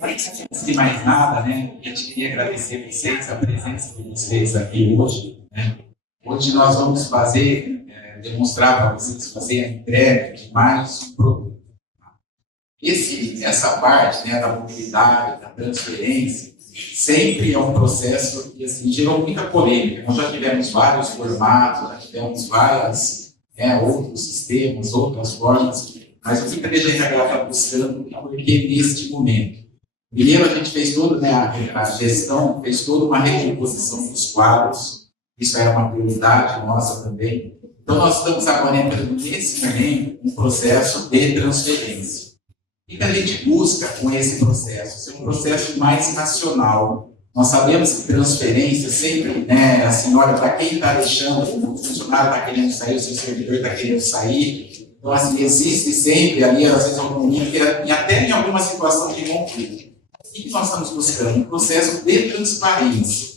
Antes de mais nada, né, eu queria agradecer a vocês, a presença de vocês aqui hoje. Né? Hoje nós vamos demonstrar para vocês fazer a entrega de mais um produto. Essa parte, né, da mobilidade, da transferência, sempre é um processo que assim, gerou muita polêmica. Nós já tivemos vários formatos, já tivemos vários outros sistemas, outras formas, mas o que a DGRH está buscando é porque neste momento. Primeiro a gente fez toda, né, a gestão, fez toda uma recomposição dos quadros, isso era uma prioridade nossa também. Então nós estamos agora entrando nesse momento um processo de transferência. O que a gente busca com esse processo? Ser um processo mais racional. Nós sabemos que transferência sempre, né, assim, olha, para quem está deixando, o funcionário está querendo sair, o seu servidor está querendo sair. Então, assim, existe sempre ali, às vezes, autonomia, e até em alguma situação de conflito. O que nós estamos buscando? Um processo de transparência.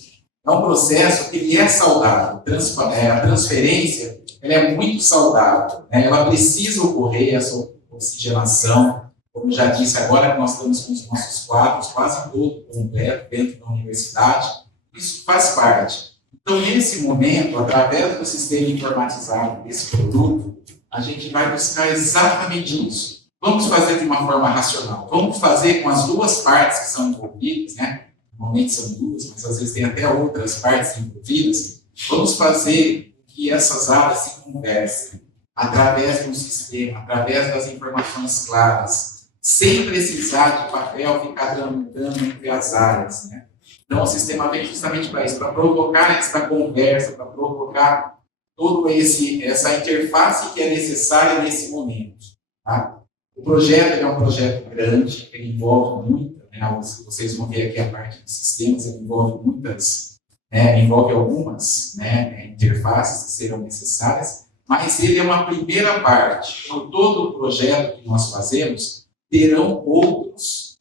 É um processo que ele é saudável. A transferência ela é muito saudável. Né? Ela precisa ocorrer, essa oxigenação. Como já disse, agora que nós estamos com os nossos quadros quase todo completo dentro da universidade, isso faz parte. Então, nesse momento, através do sistema informatizado desse produto, a gente vai buscar exatamente isso. Vamos fazer de uma forma racional. Vamos fazer com as duas partes que são envolvidas, né? Normalmente são duas, mas às vezes tem até outras partes envolvidas. Vamos fazer que essas áreas se conversem através de um sistema, através das informações claras, sem precisar de papel ficar tramitando entre as áreas, né? Então, o sistema vem justamente para isso, para provocar essa conversa, para provocar toda essa interface que é necessária nesse momento. Tá? O projeto é um projeto grande, ele envolve muita, né? Vocês vão ver aqui a parte de sistemas, ele envolve muitas, envolve algumas, né, interfaces que serão necessárias, mas ele é uma primeira parte. Então, todo o projeto que nós fazemos terão outras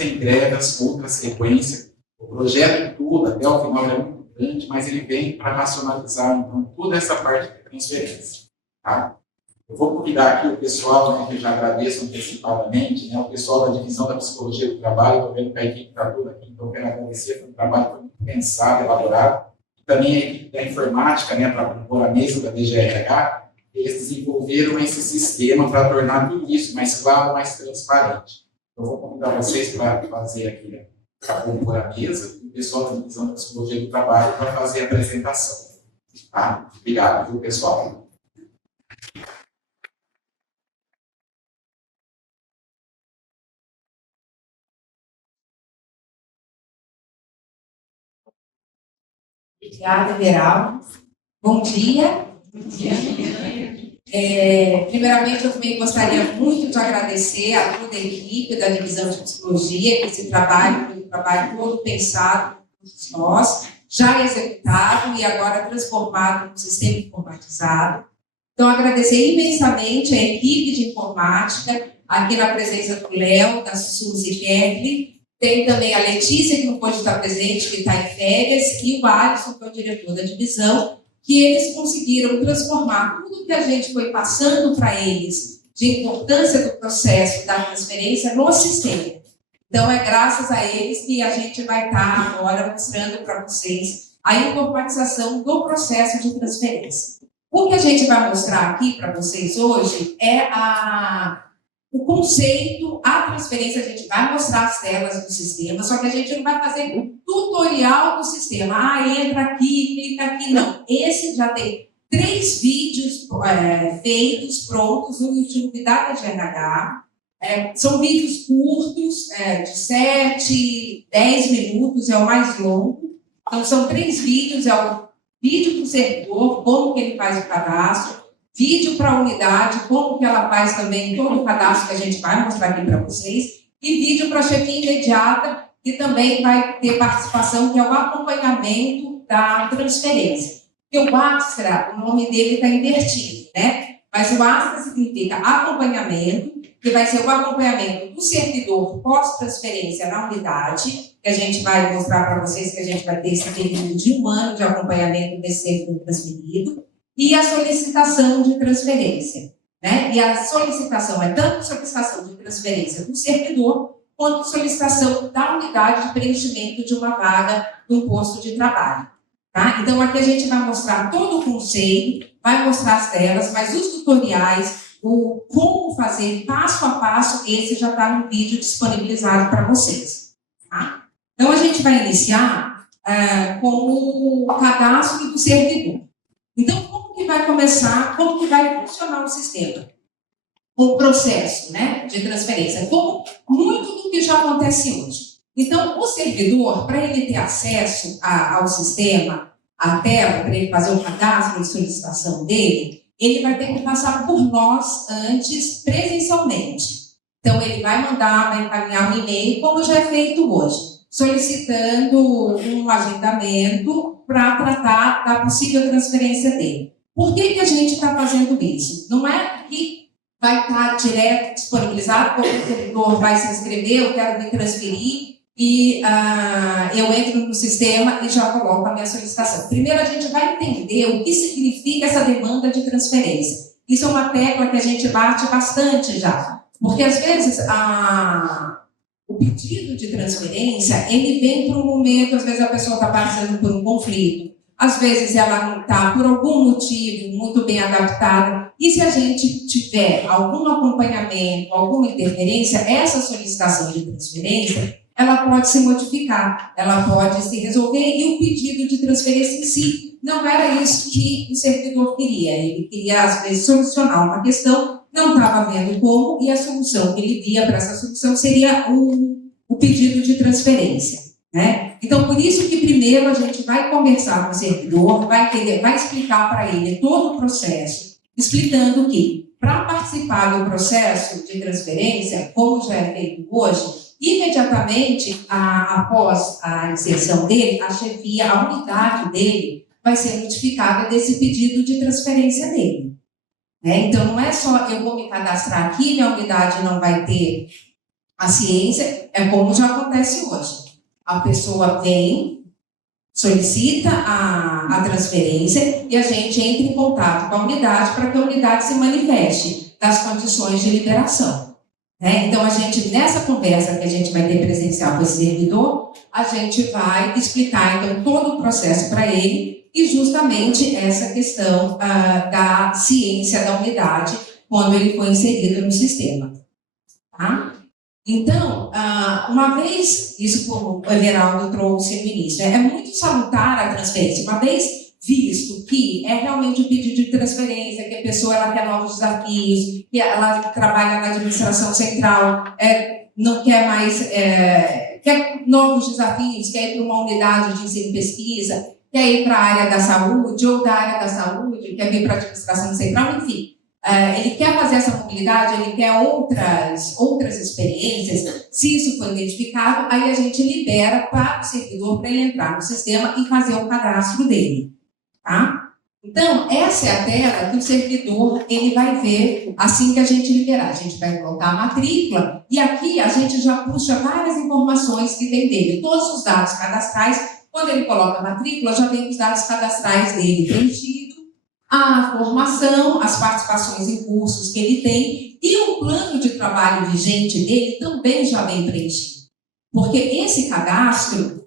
entregas, outra sequência. O projeto todo, até o final, é muito grande, mas ele vem para racionalizar, então, toda essa parte de transferência. Tá? Eu vou convidar aqui o pessoal, né, que eu já agradeço antecipadamente, né, o pessoal da Divisão da Psicologia do Trabalho, estou vendo que a equipe está toda aqui, então quero agradecer pelo trabalho que foi muito pensado, elaborado, e também a equipe da informática, né, para compor a mesa da DGRH, eles desenvolveram esse sistema para tornar tudo isso mais claro, mais transparente. Eu vou convidar vocês para fazer aqui, para compor a mesa, e o pessoal da Divisão da Psicologia do Trabalho para fazer a apresentação. Tá? Obrigado, viu, pessoal? Obrigada, Everaldo. Bom dia. Bom dia. Primeiramente, eu também gostaria muito de agradecer a toda a equipe da Divisão de Psicologia, que esse trabalho foi um trabalho todo pensado por nós, já executado e agora transformado no sistema informatizado. Então, agradecer imensamente a equipe de informática, aqui na presença do Léo, da Suzy Kevin. Tem também a Letícia, que não pode estar presente, que está em férias, e o Alisson, que é o diretor da divisão, que eles conseguiram transformar tudo que a gente foi passando para eles de importância do processo da transferência no sistema. Então, é graças a eles que a gente vai estar agora mostrando para vocês a informatização do processo de transferência. O que a gente vai mostrar aqui para vocês hoje é o conceito, a transferência. A gente vai mostrar as telas do sistema, só que a gente não vai fazer um tutorial do sistema. Entra aqui, clica aqui. Não. Esse já tem 3 vídeos feitos, prontos, no YouTube da DGRH. São vídeos curtos, de 7, 10 minutos, é o mais longo. Então, são 3 vídeos, é o vídeo do servidor, como que ele faz o cadastro, vídeo para a unidade, como que ela faz também todo o cadastro que a gente vai mostrar aqui para vocês, e vídeo para a chefia imediata, que também vai ter participação, que é o acompanhamento da transferência. Porque o Astra, o nome dele está invertido, né? Mas o Astra significa acompanhamento, que vai ser o acompanhamento do servidor pós-transferência na unidade, que a gente vai mostrar para vocês que a gente vai ter esse período de 1 ano de acompanhamento desse servidor transferido, e a solicitação de transferência. Né? E a solicitação é tanto solicitação de transferência do servidor, quanto solicitação da unidade de preenchimento de uma vaga no posto de trabalho. Tá? Então, aqui a gente vai mostrar todo o conceito, vai mostrar as telas, mas os tutoriais, o como fazer passo a passo, esse já está no vídeo disponibilizado para vocês. Tá? Então, a gente vai iniciar com o cadastro do servidor. Então, como que vai começar, como que vai funcionar o sistema? O processo, né, de transferência, como muito do que já acontece hoje. Então, o servidor, para ele ter acesso ao sistema, à tela, para ele fazer o cadastro de solicitação dele, ele vai ter que passar por nós antes, presencialmente. Então, ele vai encaminhar um e-mail, como já é feito hoje, solicitando um agendamento para tratar da possível transferência dele. Por que a gente está fazendo isso? Não é que vai estar direto disponibilizado, porque o servidor vai se inscrever, eu quero me transferir, e eu entro no sistema e já coloco a minha solicitação. Primeiro, a gente vai entender o que significa essa demanda de transferência. Isso é uma tecla que a gente bate bastante já, porque às vezes o pedido de transferência, ele vem para um momento, às vezes a pessoa está passando por um conflito, às vezes ela não está, por algum motivo, muito bem adaptada, e se a gente tiver algum acompanhamento, alguma interferência, essa solicitação de transferência, ela pode se modificar, ela pode se resolver, e o pedido de transferência em si não era isso que o servidor queria. Ele queria, às vezes, solucionar uma questão, não estava vendo como, e a solução que ele via para essa solução seria o pedido de transferência. Né? Então, por isso que primeiro a gente vai conversar com o servidor, vai explicar para ele todo o processo, explicando que, para participar do processo de transferência, como já é feito hoje, imediatamente após a inserção dele, a chefia, a unidade dele, vai ser notificada desse pedido de transferência dele. Né? Então, não é só eu vou me cadastrar aqui, minha unidade não vai ter a ciência, é como já acontece hoje. A pessoa vem, solicita a transferência e a gente entra em contato com a unidade para que a unidade se manifeste das condições de liberação. Né? Então, a gente, nessa conversa que a gente vai ter presencial com esse servidor, a gente vai explicar, então, todo o processo para ele e justamente essa questão da ciência da unidade quando ele foi inserido no sistema. Tá? Então, uma vez, isso como o Everaldo trouxe no início, é muito salutar a transferência, uma vez visto que é realmente um pedido de transferência, que a pessoa ela quer novos desafios, que ela trabalha na administração central, não quer mais, quer novos desafios, quer ir para uma unidade de ensino e pesquisa, quer ir para a área da saúde, ou da área da saúde, quer vir para a administração central, enfim. Ele quer fazer essa mobilidade, ele quer outras experiências, se isso for identificado, aí a gente libera para o servidor para ele entrar no sistema e fazer o cadastro dele. Tá? Então, essa é a tela que o servidor ele vai ver assim que a gente liberar. A gente vai colocar a matrícula e aqui a gente já puxa várias informações que tem dele. Todos os dados cadastrais, quando ele coloca a matrícula, já vem os dados cadastrais dele preenchidos, a formação, as participações em cursos que ele tem e o plano de trabalho vigente dele também já vem preenchido. Porque esse cadastro,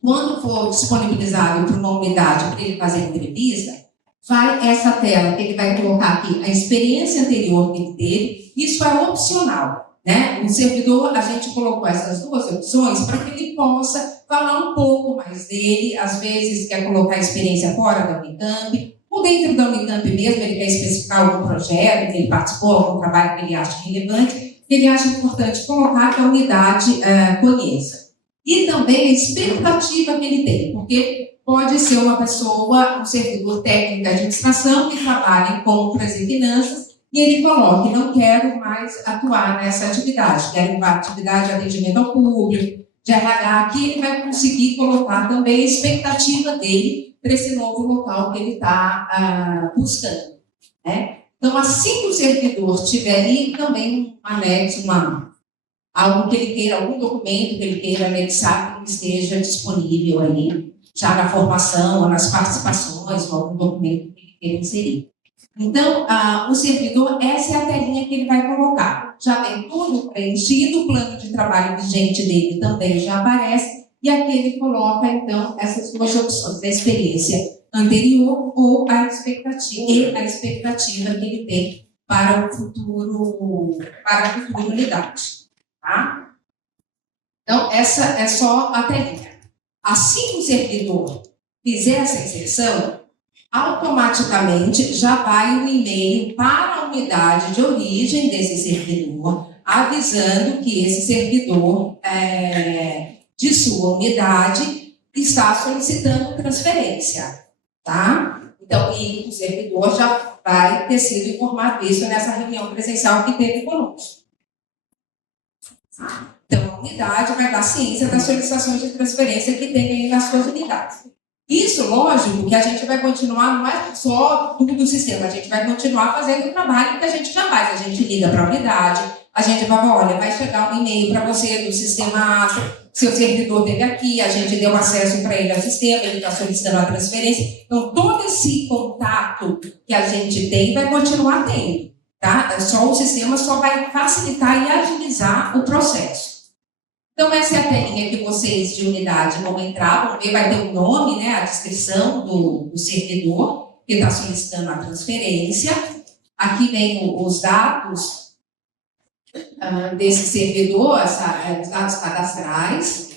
quando for disponibilizado para uma unidade para ele fazer entrevista, vai essa tela que ele vai colocar aqui, a experiência anterior que ele teve, isso é opcional. Né? No servidor, a gente colocou essas duas opções para que ele possa falar um pouco mais dele, às vezes quer colocar a experiência fora da Unicamp, ou dentro da Unicamp mesmo, ele quer especificar algum projeto que ele participou, algum trabalho que ele acha relevante, que ele acha importante colocar que a unidade conheça. E também a expectativa que ele tem, porque pode ser uma pessoa, um servidor técnico de administração que trabalha em compras e finanças, e ele coloca, não quero mais atuar nessa atividade, quero uma atividade de atendimento ao público, de RH, aqui ele vai conseguir colocar também a expectativa dele para esse novo local que ele está buscando. Né? Então, assim que o servidor tiver ali, também um anexo, algo que ele queira, algum documento que ele queira anexar, que esteja disponível ali, já na formação, ou nas participações, ou algum documento que ele queira inserir. Então, o servidor, essa é a telinha que ele vai colocar. Já tem tudo preenchido, o plano de trabalho vigente dele também já aparece, e aqui ele coloca, então, essas duas opções, a experiência anterior ou a expectativa que ele tem para a futura unidade. Tá? Então, essa é só a telinha. Assim que o servidor fizer essa inserção, automaticamente já vai um e-mail para a unidade de origem desse servidor, avisando que esse servidor de sua unidade está solicitando transferência. Tá? Então, e o servidor já vai ter sido informado isso nessa reunião presencial que teve conosco. Então, a unidade vai dar ciência das solicitações de transferência que tem aí nas suas unidades. Isso, lógico, que a gente vai continuar, não é só tudo do sistema, a gente vai continuar fazendo o trabalho que a gente já faz. A gente liga para a unidade, a gente vai, olha, vai chegar um e-mail para você do sistema Astra, seu servidor teve aqui, a gente deu acesso para ele ao sistema, ele está solicitando a transferência. Então, todo esse contato que a gente tem vai continuar tendo, tá? Só o sistema só vai facilitar e agilizar o processo. Então, essa é a telinha que vocês de unidade vão entrar, vão ver, vai ter o nome, né, a descrição do servidor que está solicitando a transferência. Aqui vem os dados desse servidor, os dados cadastrais.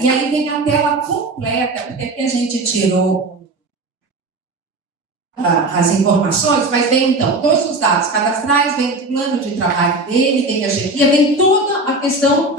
E aí vem a tela completa, porque aqui a gente tirou as informações, mas vem então todos os dados cadastrais, vem o plano de trabalho dele, vem a chefia, vem toda a questão,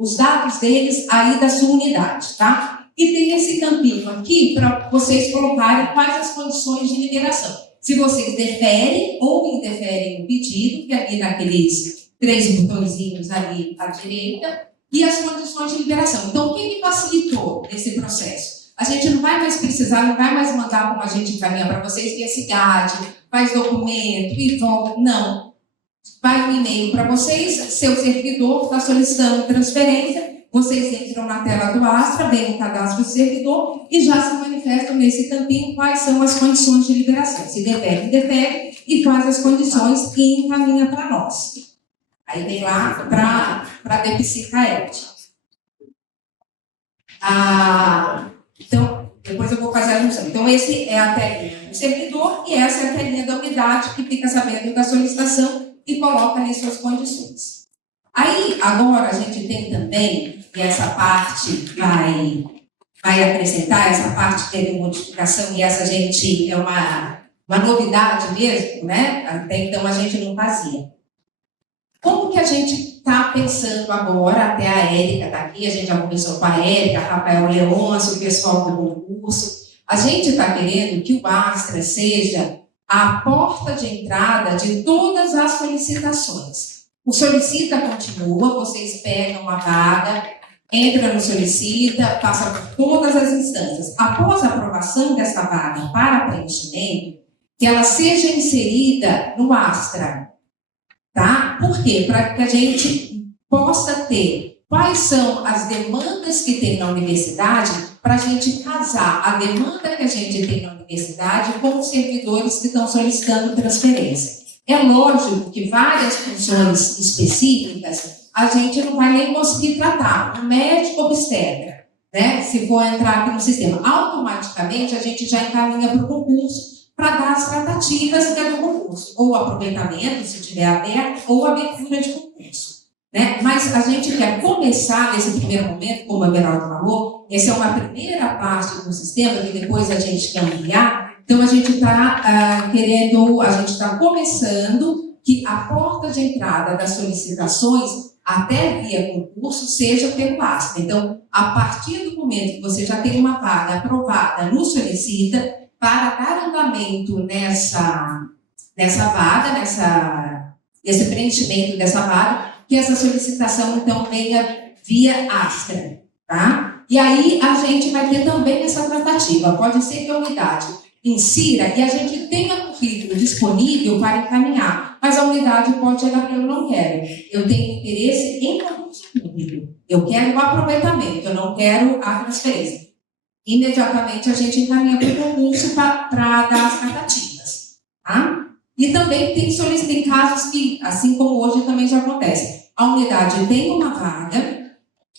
os dados deles aí da sua unidade, tá? E tem esse campinho aqui para vocês colocarem quais as condições de liberação. Se vocês deferem ou interferem no pedido, que é ali naqueles 3 botõezinhos ali à direita, e as condições de liberação. Então, o que facilitou nesse processo? A gente não vai mais precisar, não vai mais mandar como a gente encaminha para vocês via CIGAD, faz documento e volta. Não. Vai um e-mail para vocês, seu servidor está solicitando transferência, vocês entram na tela do Astra, vem o cadastro do servidor e já se manifestam nesse campinho quais são as condições de liberação. Se defere e faz as condições e encaminha para nós. Aí vem lá para a Depsicaed. Então, depois eu vou fazer a junção. Então, esse é a telinha do servidor e essa é a telinha da unidade que fica sabendo da solicitação e coloca ali suas condições. Aí, agora, a gente tem também, e essa parte vai acrescentar, essa parte teve modificação e essa gente é uma novidade mesmo, né? Até então a gente não fazia. Como que a gente está pensando agora, até a Érica está aqui, a gente já conversou com a Érica, Rafael Leôncio, o pessoal do concurso, a gente está querendo que o Astra seja a porta de entrada de todas as solicitações. O solicita continua, vocês pegam a vaga, entra no solicita, passa por todas as instâncias. Após a aprovação dessa vaga para preenchimento, que ela seja inserida no Astra. Tá? Por quê? Para que a gente possa ter quais são as demandas que tem na universidade, para a gente casar a demanda que a gente tem na universidade com os servidores que estão solicitando transferência. É lógico que várias funções específicas a gente não vai nem conseguir tratar. O médico obstetra, né? Se for entrar aqui no sistema, automaticamente a gente já encaminha para o concurso para dar as tratativas do concurso, ou aproveitamento, se tiver aberto, ou abertura de concurso. Né? Mas a gente quer começar nesse primeiro momento, como a Beraldo falou, essa é uma primeira parte do sistema, que depois a gente quer ampliar. Então, a gente está a gente está começando que a porta de entrada das solicitações, até via concurso, seja pelo Astra. Então, a partir do momento que você já tem uma vaga aprovada no Solicita, para dar andamento nessa vaga, nesse preenchimento dessa vaga, que essa solicitação, então, venha via Astra, tá? E aí, a gente vai ter também essa tratativa. Pode ser que a unidade insira e a gente tenha currículo disponível para encaminhar. Mas a unidade pode chegar que eu não quero. Eu tenho interesse em concurso público. Eu quero o aproveitamento, eu não quero a transferência. Imediatamente a gente encaminha para o concurso para dar as tratativas. Tá? E também tem casos que, assim como hoje, também já acontece. A unidade tem uma vaga,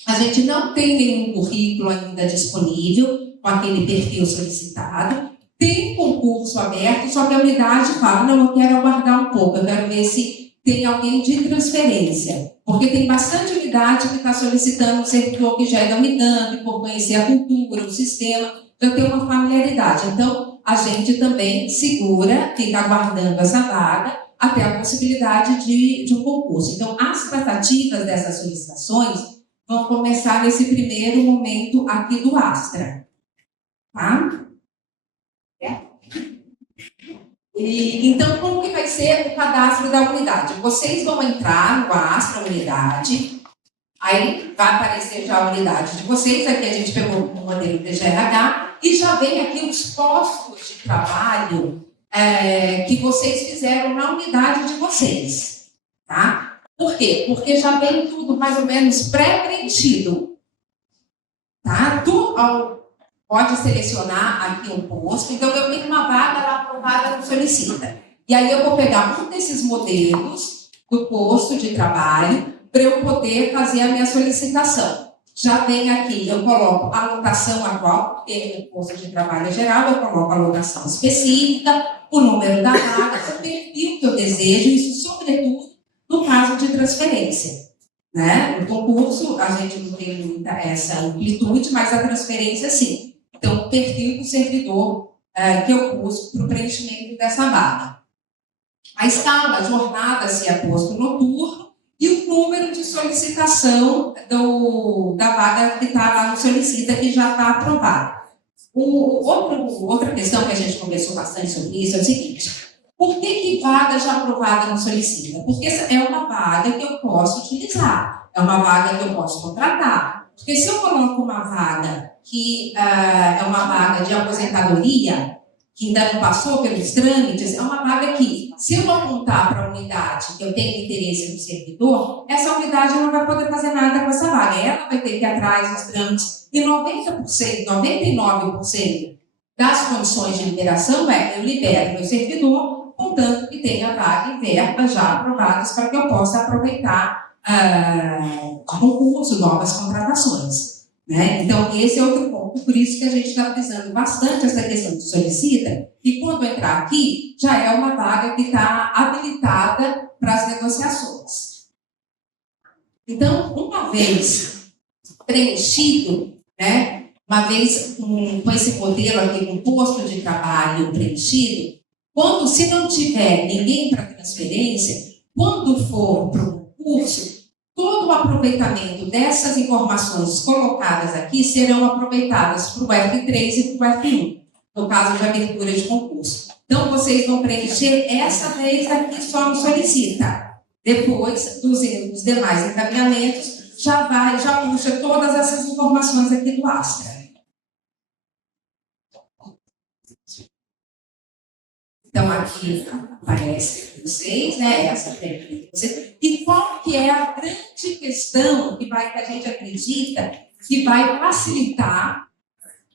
a gente não tem nenhum currículo ainda disponível com aquele perfil solicitado, tem concurso aberto, só que a unidade fala, não, eu quero aguardar um pouco, eu quero ver se tem alguém de transferência. Porque tem bastante unidade que está solicitando um servidor que já é da Unidamp, por conhecer a cultura, o sistema, já tem uma familiaridade. Então, a gente também segura, fica aguardando essa vaga, até a possibilidade de um concurso. Então, as tratativas dessas solicitações vão começar nesse primeiro momento aqui do Astra. Tá? Então, como que vai ser o cadastro da unidade? Vocês vão entrar no Astra Unidade, aí vai aparecer já a unidade de vocês, aqui a gente pegou o modelo de GRH, e já vem aqui os postos de trabalho que vocês fizeram na unidade de vocês. Tá? Por quê? Porque já vem tudo mais ou menos pré-preenchido. Tá? Pode selecionar aqui um posto. Então, eu tenho uma vaga lá aprovada no Solicita. E aí eu vou pegar um desses modelos do posto de trabalho para eu poder fazer a minha solicitação. Já vem aqui, eu coloco a lotação atual, porque no posto de trabalho geral, eu coloco a lotação específica, o número da vaga, o perfil que eu desejo, isso sobretudo no caso de transferência. Né? No concurso, a gente não tem muita essa amplitude, mas a transferência, sim. Então, o perfil do servidor que eu busco para o preenchimento dessa vaga. A escala, a jornada, se é posto noturno, e o número de solicitação da vaga que está lá no Solicita, que já está aprovada. Outra questão que a gente conversou bastante sobre isso é o seguinte: por que vaga já aprovada no Solicita? Porque essa é uma vaga que eu posso utilizar, é uma vaga que eu posso contratar. Porque se eu coloco uma vaga que é uma vaga de aposentadoria, que ainda não passou pelos trâmites, é uma vaga que, se eu apontar para a unidade que eu tenho interesse no servidor, essa unidade não vai poder fazer nada com essa vaga. Ela vai ter que ir atrás dos trâmites. E 90%, 99% das condições de liberação eu libero meu servidor, contanto que tenha vaga e verba já aprovadas para que eu possa aproveitar concurso, novas contratações. Né? Então, esse é outro ponto, por isso que a gente está frisando bastante essa questão do Solicita, e quando entrar aqui, já é uma vaga que está habilitada para as negociações. Então, uma vez preenchido, né, uma vez com esse modelo aqui, com posto de trabalho preenchido, se não tiver ninguém para transferência, quando for para o concurso, todo o aproveitamento dessas informações colocadas aqui serão aproveitadas para o F3 e para o F1, no caso de abertura de concurso. Então, vocês vão preencher essa vez aqui só no Solicita. Depois, dos demais encaminhamentos, já puxa todas essas informações aqui do Astra. Então, aqui aparece para vocês, né, essa técnica de vocês. E qual que é a grande questão que a gente acredita que vai facilitar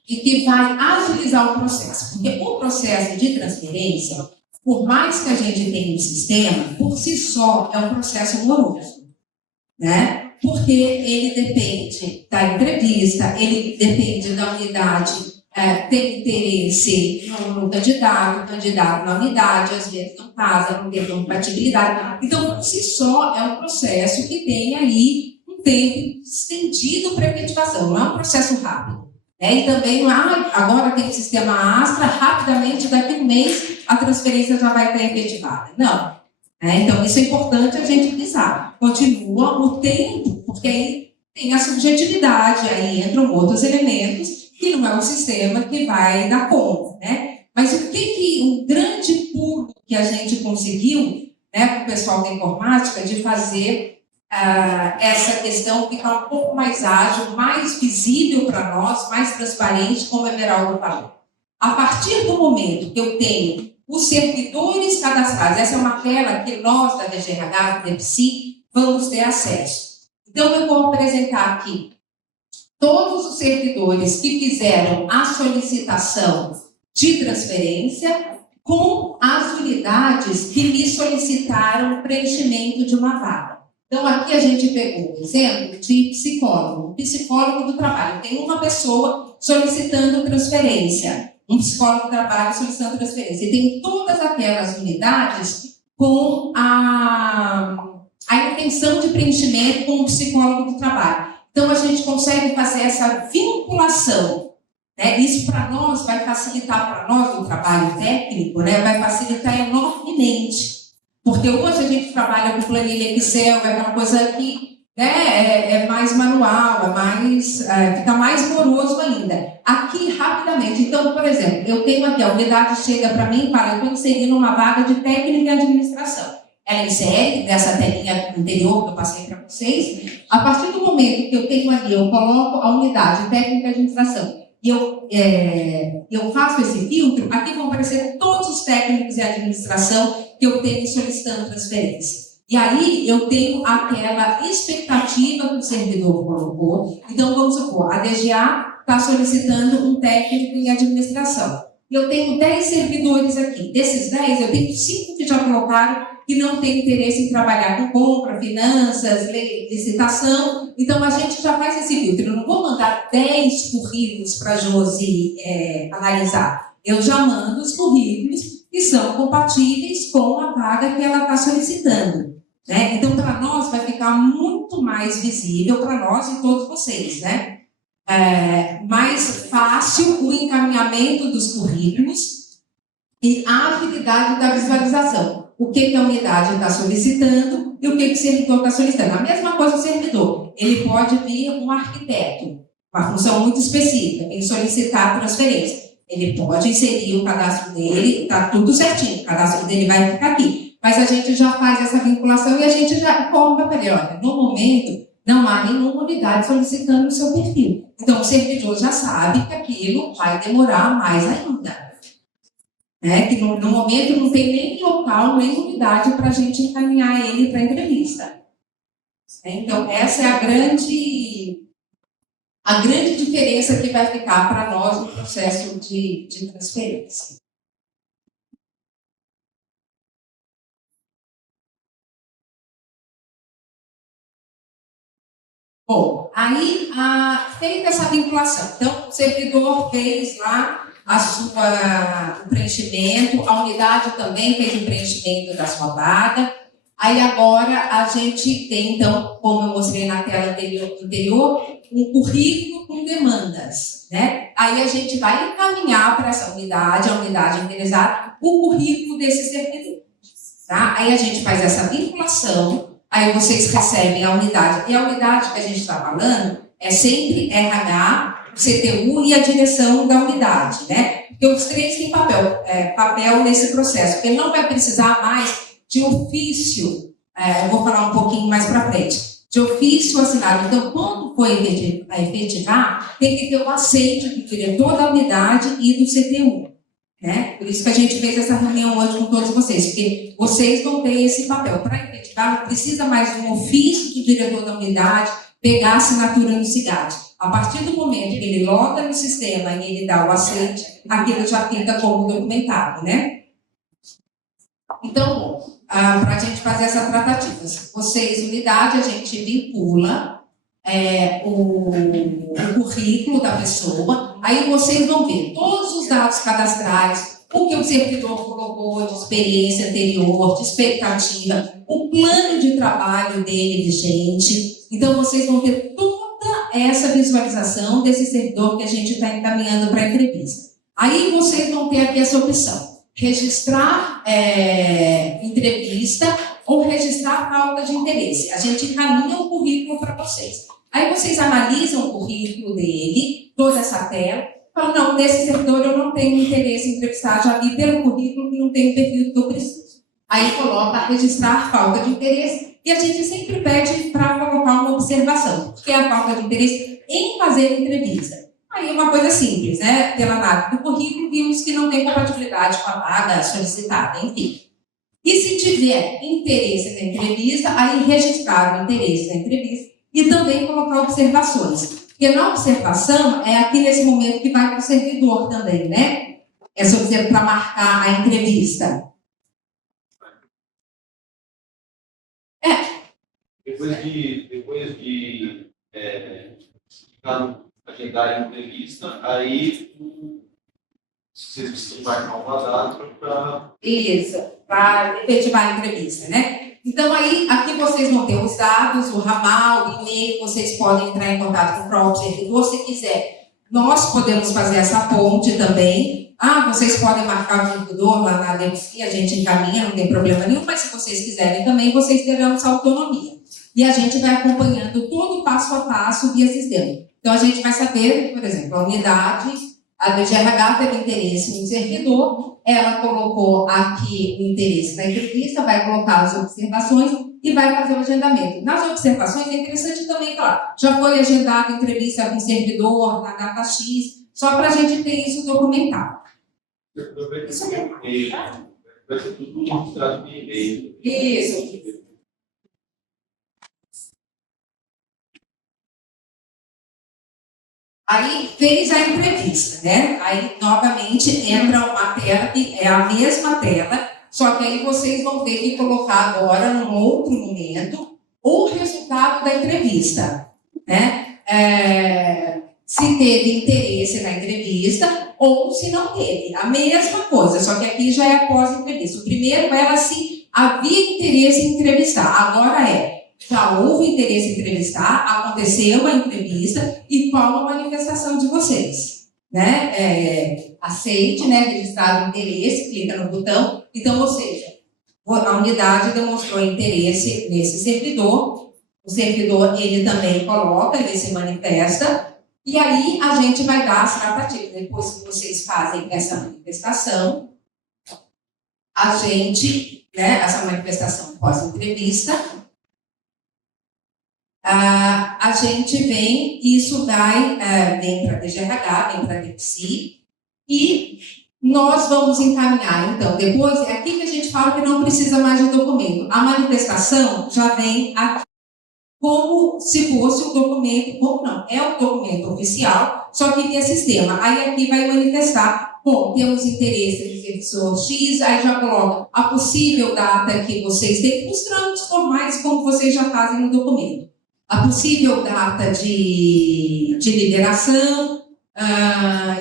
e que vai agilizar o processo? Porque o processo de transferência, por mais que a gente tenha um sistema, por si só é um processo moroso, né? Porque ele depende da entrevista, ele depende da unidade tem interesse no candidato, o candidato na unidade, às vezes não casa, não tem compatibilidade. Então, por si só, é um processo que tem aí um tempo estendido para efetivação, não é um processo rápido. Né? E também, agora tem o sistema Astra, rapidamente, daqui a um mês, a transferência já vai estar efetivada. Não. Então, isso é importante a gente pensar. Continua o tempo, porque aí tem a subjetividade, aí entram outros elementos, que não é um sistema que vai dar conta, né? Mas o grande pulo que a gente conseguiu, né, com o pessoal da informática, de fazer essa questão ficar um pouco mais ágil, mais visível para nós, mais transparente, como a Everaldo falou. A partir do momento que eu tenho os servidores cadastrados, essa é uma tela que nós da DGRH, do DEPSI, vamos ter acesso. Então, eu vou apresentar aqui todos os servidores que fizeram a solicitação de transferência com as unidades que me solicitaram o preenchimento de uma vaga. Então, aqui a gente pegou o exemplo de psicólogo do trabalho. Tem uma pessoa solicitando transferência, um psicólogo do trabalho solicitando transferência. E tem todas aquelas unidades com a intenção de preenchimento com o psicólogo do trabalho. Então, a gente consegue fazer essa vinculação, né? Isso para nós vai facilitar, para nós do trabalho técnico, né? Vai facilitar enormemente. Porque hoje a gente trabalha com planilha Excel, é uma coisa que, né, é mais manual, fica mais moroso ainda. Aqui, rapidamente. Então, por exemplo, eu tenho aqui, a unidade chega para mim e fala, eu estou inserindo uma vaga de técnica em administração. Ela insere nessa telinha anterior que eu passei para vocês. A partir do momento que eu tenho ali, eu coloco a unidade técnica de administração e eu faço esse filtro, aqui vão aparecer todos os técnicos em administração que eu tenho solicitando transferência. E aí eu tenho aquela expectativa que o servidor colocou. Então, vamos supor, a DGA está solicitando um técnico em administração. Eu tenho 10 servidores aqui. Desses 10, eu tenho 5 que já colocaram que não têm interesse em trabalhar com compra, finanças, licitação. Então, a gente já faz esse filtro. Eu não vou mandar 10 currículos para a Josi analisar. Eu já mando os currículos que são compatíveis com a vaga que ela está solicitando. Né? Então, para nós, vai ficar muito mais visível, para nós e todos vocês, né? Mais fácil o encaminhamento dos currículos e a habilidade da visualização. O que a unidade está solicitando e o que o servidor está solicitando. A mesma coisa o servidor. Ele pode vir um arquiteto, uma função muito específica, em solicitar a transferência. Ele pode inserir o cadastro dele, está tudo certinho, o cadastro dele vai ficar aqui. Mas a gente já faz essa vinculação e a gente já cobra para ele, olha, no momento não há nenhuma unidade solicitando o seu perfil. Então o servidor já sabe que aquilo vai demorar mais ainda. Que no momento não tem nem local, nem unidade para a gente encaminhar ele para a entrevista. Então, essa é a grande diferença que vai ficar para nós no processo de transferência. Bom, aí, feita essa vinculação, então, o servidor fez lá o preenchimento, a unidade também fez o preenchimento da sua vaga. Aí agora a gente tem, então, como eu mostrei na tela anterior, um currículo com demandas, né? Aí a gente vai encaminhar para essa unidade, a unidade interessada, o currículo desse servidor. Tá? Aí a gente faz essa vinculação, aí vocês recebem a unidade. E a unidade que a gente está falando é sempre RH, o CTU e a direção da unidade, né? Porque os três têm papel nesse processo, porque ele não vai precisar mais de ofício, eu vou falar um pouquinho mais para frente, de ofício assinado. Então, quando for efetivar, tem que ter o aceite do diretor da unidade e do CTU, né? Por isso que a gente fez essa reunião hoje com todos vocês, porque vocês vão ter esse papel. Para efetivar, não precisa mais de um ofício do diretor da unidade, pegar a assinatura no SIGAD. A partir do momento que ele loga no sistema e ele dá o aceite, aquilo já fica como documentado, né? Então, para a gente fazer essa tratativa, vocês, unidade, a gente vincula o currículo da pessoa, aí vocês vão ver todos os dados cadastrais, o que o servidor colocou de experiência anterior, de expectativa, o plano de trabalho dele vigente. Então, vocês vão ter toda essa visualização desse servidor que a gente está encaminhando para a entrevista. Aí vocês vão ter aqui essa opção: registrar entrevista ou registrar falta de interesse. A gente encaminha o currículo para vocês. Aí vocês analisam o currículo dele, toda essa tela, falam, não, nesse servidor eu não tenho interesse em entrevistar, já vi pelo currículo que não tem o perfil que eu preciso. Aí coloca registrar falta de interesse e a gente sempre pede para colocar uma observação, que é a falta de interesse em fazer entrevista. Aí é uma coisa simples, né? Pela análise do currículo, vimos que não tem compatibilidade com a vaga solicitada, enfim. E se tiver interesse na entrevista, aí registrar o interesse na entrevista e também colocar observações. Porque na observação é aqui nesse momento que vai para o servidor também, né? Essa observação para marcar a entrevista. Depois de agendar a entrevista, aí vocês precisam marcar uma data para... Isso, para efetivar a entrevista, né? Então, aí, aqui vocês vão ter os dados, o ramal, o e-mail, vocês podem entrar em contato com o próprio servidor, se quiser. Nós podemos fazer essa ponte também. Vocês podem marcar o servidor lá na DMC, a gente encaminha, não tem problema nenhum, mas se vocês quiserem também, vocês terão essa autonomia. E a gente vai acompanhando todo o passo a passo via sistema. Então, a gente vai saber, por exemplo, a unidade, a DGRH teve interesse no servidor, ela colocou aqui o interesse na entrevista, vai colocar as observações e vai fazer o agendamento. Nas observações, é interessante também, claro, já foi agendada a entrevista com o servidor, na data X, só para a gente ter isso documentado. Isso é vai ser tudo registrado em e-mail. Isso. Aí fez a entrevista, né? Aí novamente entra uma tela que é a mesma tela, só que aí vocês vão ter que colocar agora, num outro momento, o resultado da entrevista, né? Se teve interesse na entrevista ou se não teve. A mesma coisa, só que aqui já é após a entrevista. O primeiro era se havia interesse em entrevistar, agora já houve interesse em entrevistar, aconteceu a entrevista e qual a manifestação de vocês, né? Aceite, né? Registrado o interesse, clica no botão. Então, ou seja, a unidade demonstrou interesse nesse servidor, o servidor, ele também coloca, ele se manifesta, e aí a gente vai dar as tratativas. Depois que vocês fazem essa manifestação, a gente, né? Essa manifestação pós-entrevista, a gente vem, isso vem para a DGRH, vem para a DPSI, e nós vamos encaminhar, então, depois, é aqui que a gente fala que não precisa mais de documento. A manifestação já vem aqui como se fosse um documento, como não, é um documento oficial, só que via sistema. Aí aqui vai manifestar, bom, temos interesse no professor X, aí já coloca a possível data que vocês têm, os trâmites formais, como vocês já fazem no documento. A possível data de liberação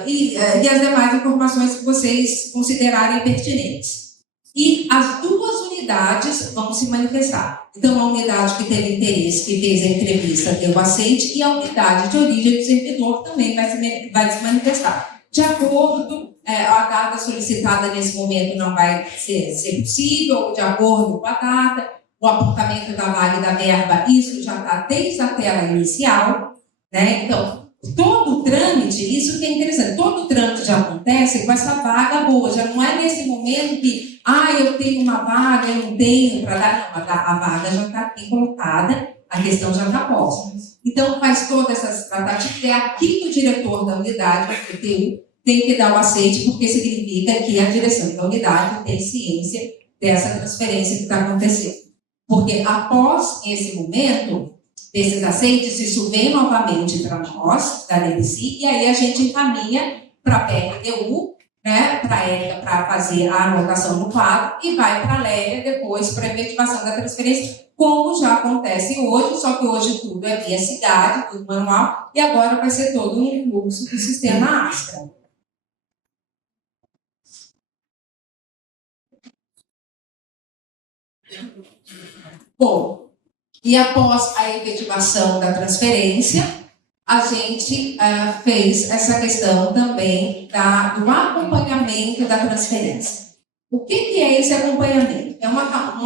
e as demais informações que vocês considerarem pertinentes. E as duas unidades vão se manifestar. Então, a unidade que teve interesse, que fez a entrevista, deu aceite, e a unidade de origem do servidor também vai se manifestar. De acordo, a data solicitada nesse momento não vai ser possível, de acordo com a data, o apontamento da vaga e da verba, isso já está desde a tela inicial, né? Então, todo o trâmite, isso que é interessante, todo o trâmite já acontece com essa vaga boa, já não é nesse momento que, eu tenho uma vaga, eu não tenho para dar, não, a vaga já está aqui colocada, a questão já está posta. Então, faz todas essas tratativas, é aqui que o diretor da unidade, do PTU, tem que dar o aceite, porque significa que a direção da unidade tem ciência dessa transferência que está acontecendo. Porque após esse momento, desses aceites, isso vem novamente para nós, da DPSI, e aí a gente encaminha para a PRTU, né, para a Érica, para fazer a anotação no quadro, e vai para a Lélia depois para a efetivação da transferência, como já acontece hoje, só que hoje tudo é via cidade, tudo manual, e agora vai ser todo um fluxo do sistema Astra. Bom, e após a efetivação da transferência, a gente fez essa questão também do acompanhamento da transferência. O que é esse acompanhamento? É um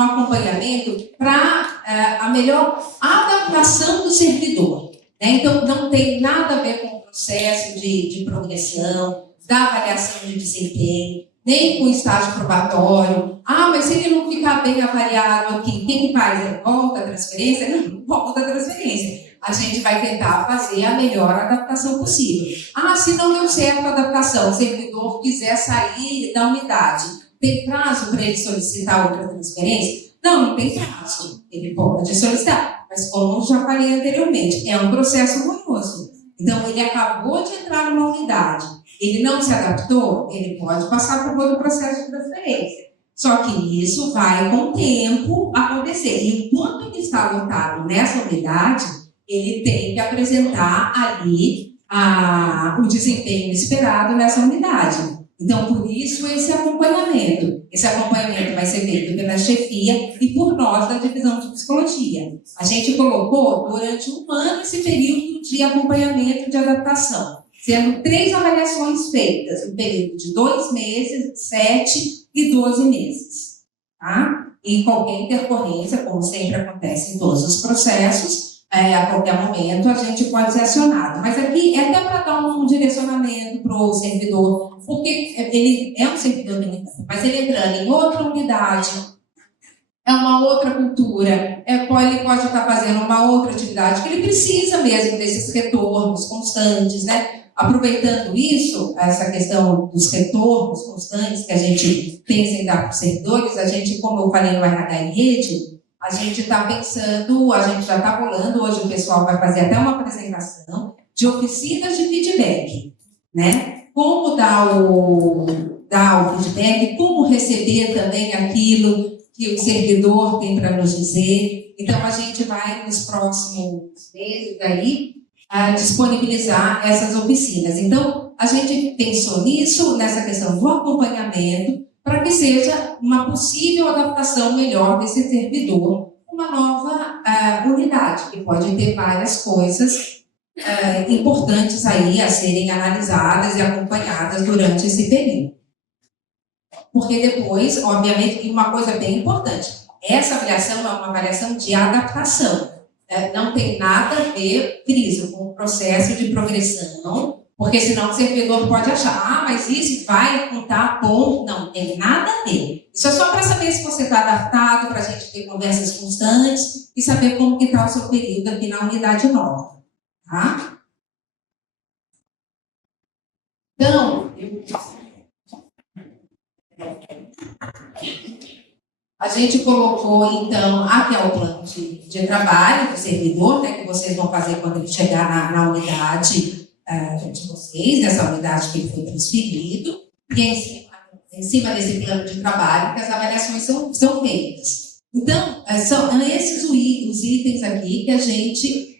acompanhamento para a melhor adaptação do servidor, né? Então, não tem nada a ver com o processo de progressão, da avaliação de desempenho, nem com o estágio probatório. Mas se ele não ficar bem avaliado aqui, o que faz? Ele volta a transferência? Não, volta a transferência. a gente vai tentar fazer a melhor adaptação possível. Se não deu certo a adaptação, o servidor quiser sair da unidade, tem prazo para ele solicitar outra transferência? Não tem prazo. Ele pode solicitar, mas como já falei anteriormente, é um processo moroso. Então, ele acabou de entrar numa unidade, ele não se adaptou, ele pode passar por todo o processo de transferência. Só que isso vai, com o tempo, acontecer. E enquanto ele está lotado nessa unidade, ele tem que apresentar ali o desempenho esperado nessa unidade. Então, por isso, esse acompanhamento. Esse acompanhamento vai ser feito pela chefia e por nós da divisão de psicologia. A gente colocou durante um ano esse período de acompanhamento de adaptação, sendo 3 avaliações feitas, no período de 2 meses, 7 e 12 meses. Tá? E qualquer intercorrência, como sempre acontece em todos os processos, a qualquer momento a gente pode ser acionado. Mas aqui é até para dar um direcionamento para o servidor, porque ele é um servidor militante, mas ele entrando em outra unidade, é uma outra cultura, ele pode estar fazendo uma outra atividade, que ele precisa mesmo desses retornos constantes, né? Aproveitando isso, essa questão dos retornos constantes que a gente pensa em dar para os servidores, a gente, como eu falei no RH em rede, a gente está pensando, a gente já está rolando, hoje o pessoal vai fazer até uma apresentação de oficinas de feedback, né? Como dar o feedback, como receber também aquilo que o servidor tem para nos dizer. Então, a gente vai, nos próximos meses aí, disponibilizar essas oficinas. Então, a gente pensou nisso, nessa questão do acompanhamento, para que seja uma possível adaptação melhor desse servidor, uma nova unidade, que pode ter várias coisas importantes aí a serem analisadas e acompanhadas durante esse período. Porque depois, obviamente, e uma coisa bem importante, essa avaliação é uma avaliação de adaptação. Não tem nada a ver, friso, com o processo de progressão, porque senão o servidor pode achar, mas isso vai contar com... Não tem nada a ver. Isso é só para saber se você está adaptado, para a gente ter conversas constantes e saber como que está o seu período aqui na unidade nova. Tá? Então, a gente colocou, então, aqui é o plano de trabalho do servidor, né, que vocês vão fazer quando ele chegar na unidade de vocês, nessa unidade que ele foi transferido, e em cima desse plano de trabalho que as avaliações são feitas. Então, são esses os itens aqui que a gente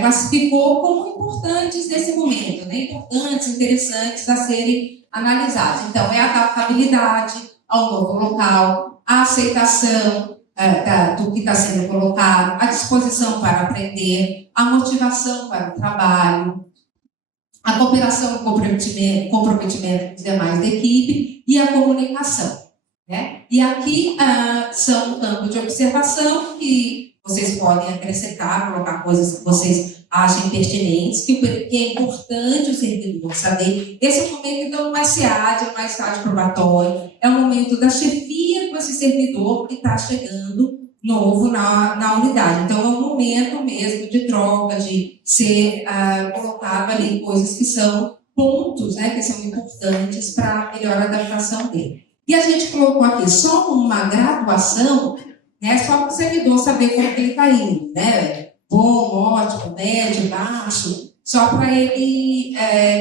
classificou como importantes nesse momento, né, importantes, interessantes a serem analisados. Então, é a adaptabilidade ao novo local, a aceitação do que está sendo colocado, a disposição para aprender, a motivação para o trabalho, a cooperação e comprometimento dos demais da equipe e a comunicação. Né? E aqui são um campo de observação que vocês podem acrescentar, colocar coisas que vocês achem pertinentes, que é importante o servidor saber. Esse é o momento, então, não vai ser não vai estágio probatório, é o momento da chefia com esse servidor que está chegando novo na unidade. Então, é um momento mesmo de troca, de ser colocado ali coisas que são pontos, né, que são importantes para a melhor adaptação dele. E a gente colocou aqui só uma graduação, né, só para o servidor saber como que ele está indo, né? Bom, ótimo, médio, baixo, só para ele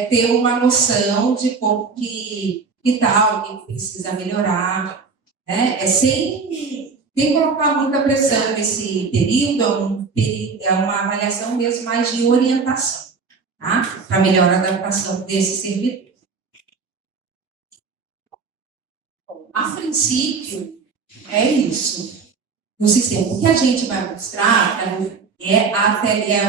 ter uma noção de como que está, o que precisa melhorar, né? Sem colocar muita pressão nesse período, é uma avaliação mesmo mais de orientação, tá? Para melhor adaptação desse servidor. A princípio, é isso. No sistema, o que a gente vai mostrar é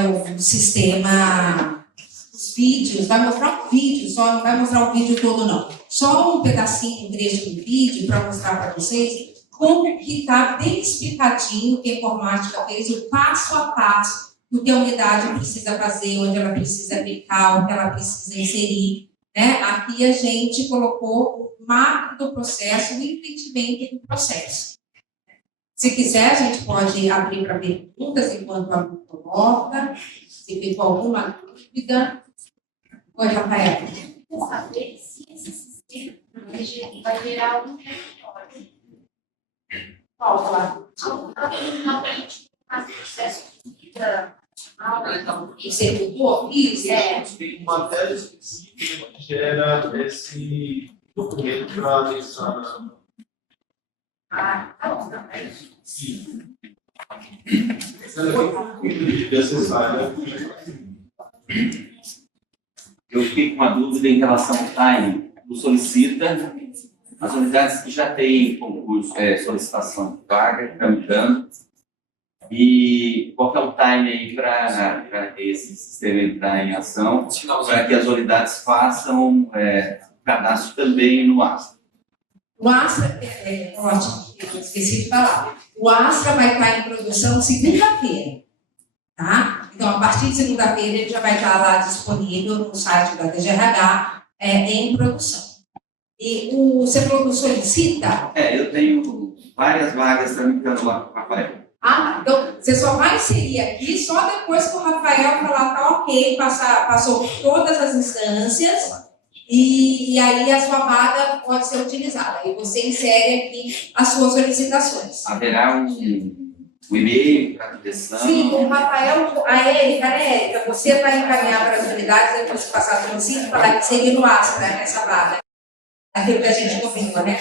o sistema, os vídeos, vai mostrar um vídeo, só não vai mostrar o vídeo todo, não. Só um pedacinho, um trecho do vídeo para mostrar para vocês como que está bem explicadinho que a informática fez, o passo a passo do que a unidade precisa fazer, onde ela precisa aplicar, o que ela precisa inserir. Né? Aqui a gente colocou o mapa do processo, o entendimento do processo. Se quiser, a gente pode abrir para perguntas enquanto a Lu coloca. Se ficou alguma dúvida. Oi, Rafael. Quer saber se esse sistema vai gerar algum território? Qual, Flávio? Realmente, faz processo de então, Você mudou? Isso. Tem uma matéria específica que gera esse documento para essa. Sim. De acessar, Eu fiquei com uma dúvida em relação ao time do solicita, as unidades que já têm concurso, solicitação de vaga, tramitando, e qual que é o time aí para esse sistema entrar em ação, para que as unidades façam cadastro também no Astra. O Astra, ótimo, eu esqueci de falar. O Astra vai estar em produção segunda-feira, tá? Então, a partir de segunda-feira, ele já vai estar lá disponível no site da TGRH em produção. E você falou que solicita? Eu tenho várias vagas tramitando lá com o Rafael. Então, você só vai inserir aqui só depois que o Rafael falar, tá ok, passou por todas as instâncias, e aí a sua vaga pode ser utilizada. Aí você insere aqui as suas solicitações. Haverá um e-mail para direção? Sim, o Rafael, a Érica, você vai encaminhar para as unidades, depois de passar pelo sítio, falar que seria no Astra, essa vaga. Aquilo que a gente comentou, né?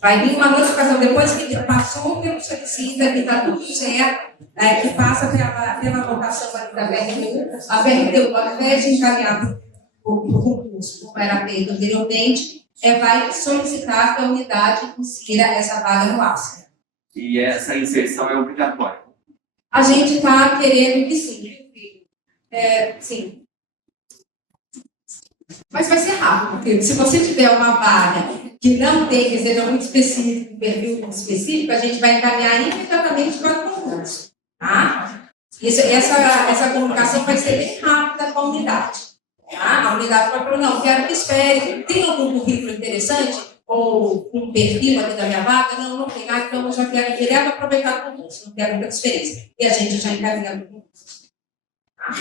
Vai vir uma notificação depois que passou pelo solicita, que está tudo certo, que passa pela votação ali da BRTU. A BRTU, ao invés de encaminhar o concurso, como era feito anteriormente, vai solicitar que a unidade insira essa vaga no Astra. E essa inserção é obrigatória? A gente está querendo que sim. Sim. Mas vai ser rápido, porque se você tiver uma vaga que não tem, que seja muito específico, um perfil muito específico, a gente vai encaminhar imediatamente para o concurso. Tá? Essa comunicação vai ser bem rápida com a unidade. Tá? A unidade vai falar, não, quero que espere, tem algum currículo interessante? Ou um perfil aqui da minha vaga? Não tem. Então eu já quero direto aproveitar o concurso, não quero muita diferença. E a gente já encaminha para o concurso. Tá?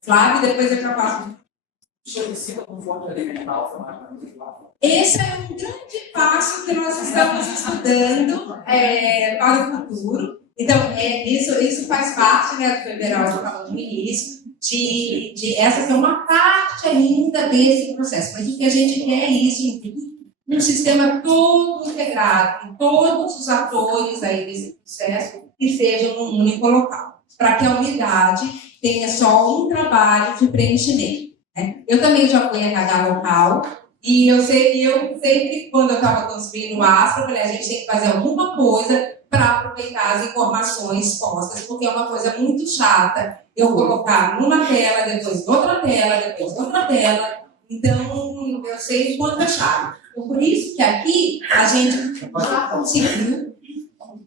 Flávio, depois eu já passo. Esse é um grande passo que nós estamos estudando para o futuro. Então, isso faz parte, né, do Federal, eu falei no início, de essa ser uma parte ainda desse processo. Mas o que a gente quer é isso, um sistema todo integrado, com todos os atores aí desse processo, que sejam num único local, para que a unidade tenha só um trabalho de preenchimento. Eu também já fui RH local, e eu sempre, quando eu estava construindo o Astra, eu falei, a gente tem que fazer alguma coisa para aproveitar as informações postas, porque é uma coisa muito chata eu colocar numa tela, depois outra tela, depois outra tela. Então, eu sei o quanto é chato. Então, por isso que aqui a gente já conseguiu,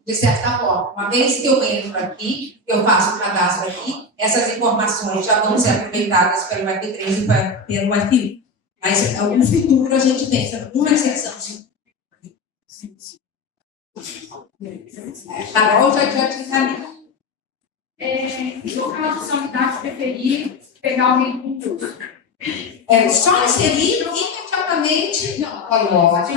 de certa forma, uma vez que eu entro aqui, eu faço o cadastro aqui, essas informações já vão ser aproveitadas pelo F3 e pelo FI. Mas no futuro a gente pensa numa exceção. Carol já te encaminhou. No caso, se a unidade preferir pegar alguém com curso. Só inserir imediatamente. Não, coloca.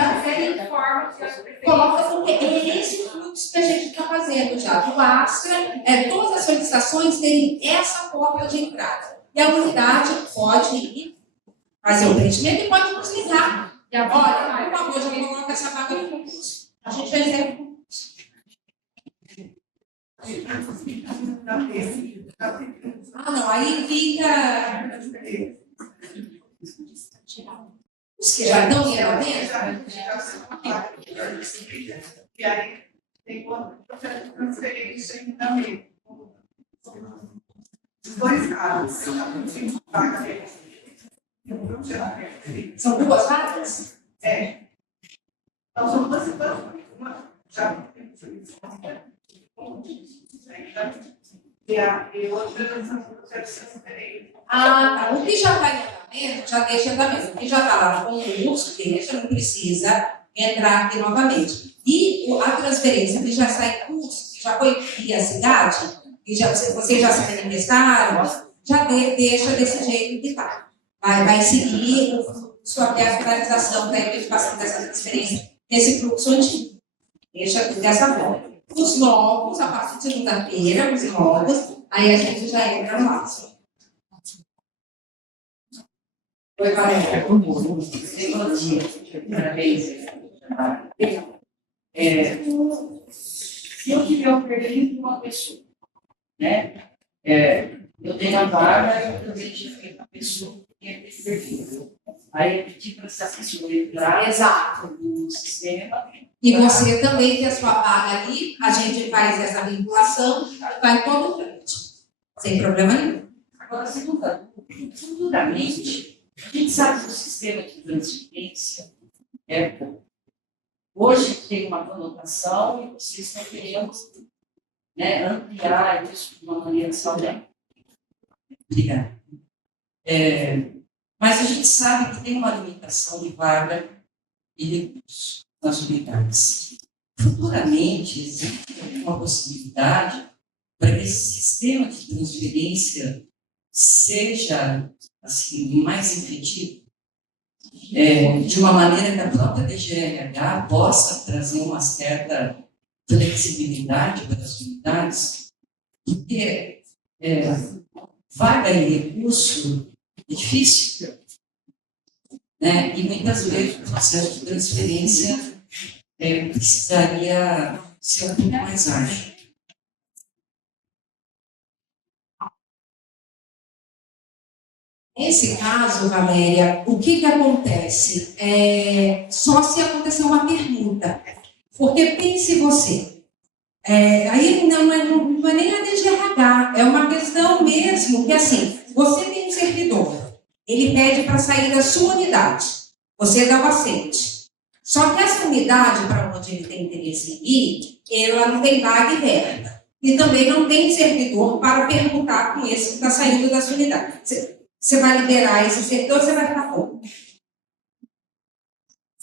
Coloca, porque é esse fluxo que a gente está fazendo já. Do Astra, todas as solicitações têm essa porta de entrada. E a unidade pode ir fazer o preenchimento e pode nos ligar. E agora, por favor, já coloca essa vaga no concurso. A gente já encerra o concurso. Não, aí fica. Os que já estão dentro. E aí tem uma transferência também. Dois casos. São duas vagas? Então, são duas situações. Uma já tem e outra são transferências. Tá. O que já está em andamento, já deixa em andamento. O que já está lá no concurso, deixa, não precisa entrar aqui novamente. E a transferência que já está em curso, que já foi via cidade, que vocês já se manifestaram, já deixa desse jeito que está. Vai seguir sua finalização da efetivação dessa transferência nesse fluxo antigo. Deixa dessa forma. Os novos, a partir de segunda-feira, os novos, aí a gente já entra no ato. Oi, Valéria. Bom dia. Parabéns. Se eu tiver o perfil de uma pessoa, né? Eu tenho a vaga, eu também tive uma pessoa que tem esse perfil. Aí eu pedi para essa pessoa entrar no sistema. E você também tem a sua vaga ali, a gente faz essa vinculação e vai todo frente. Sem problema nenhum. Agora, futuramente, a gente sabe que o sistema de transferência hoje tem uma conotação e vocês estão querendo, né, ampliar isso de uma maneira saudável. Obrigada. Mas a gente sabe que tem uma limitação de vaga e recursos nas unidades. Futuramente, existe uma possibilidade para que esse sistema de transferência seja assim, mais efetivo, de uma maneira que a própria DGRH possa trazer uma certa flexibilidade para as unidades, porque vaga e recurso é difícil, né? E muitas vezes o processo de transferência precisaria ser um pouco mais ágil. Nesse caso, Valéria, o que acontece? Só se acontecer uma pergunta. Porque pense você, aí não é nem a DGRH, é uma questão mesmo que, assim, você tem um servidor, ele pede para sair da sua unidade, você dá o aceite. Só que essa unidade, para onde ele tem interesse em ir, ela não tem vaga e verba. E também não tem servidor para perguntar com esse que está saindo da sua unidade. Você vai liberar esse servidor, você vai ficar como?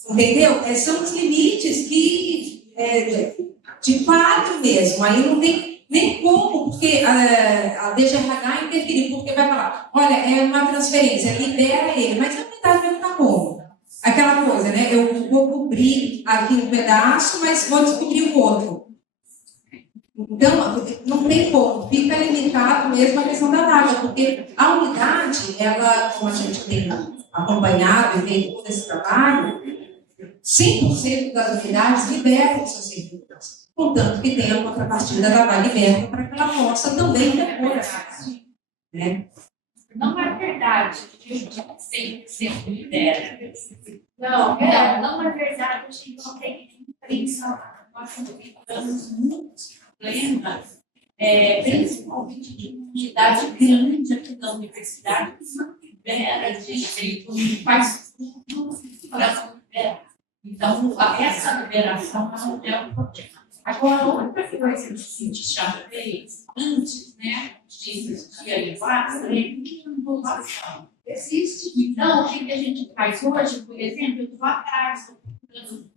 Entendeu? São os limites que, de fato mesmo, aí não tem nem como, porque a DGRH interferir, porque vai falar, olha, é uma transferência, libera ele, mas a unidade vai ficar como? Aquela coisa, né? Eu vou cobrir aqui um pedaço, mas vou descobrir o outro. Então, não tem como, fica limitado mesmo a questão da vaga, porque a unidade, ela, como a gente tem acompanhado e feito todo esse trabalho, 100% das unidades liberam os seus servidores, contanto que tenha a contrapartida da vaga liberta para que ela possa também repor essa vaga, né? Não é verdade que a gente sempre lidera. Não é verdade, a gente não tem compreensão. Nós estamos muitos problemas, principalmente de comunidade grande aqui da universidade, que não libera de jeito, não faz tudo para não liberar. Então, essa liberação não é um problema. Agora, outra coisa que a gente já fez antes, né, de existir a inovação, é inovação. Existe. Então, o que a gente faz hoje, por exemplo, eu estou atrás,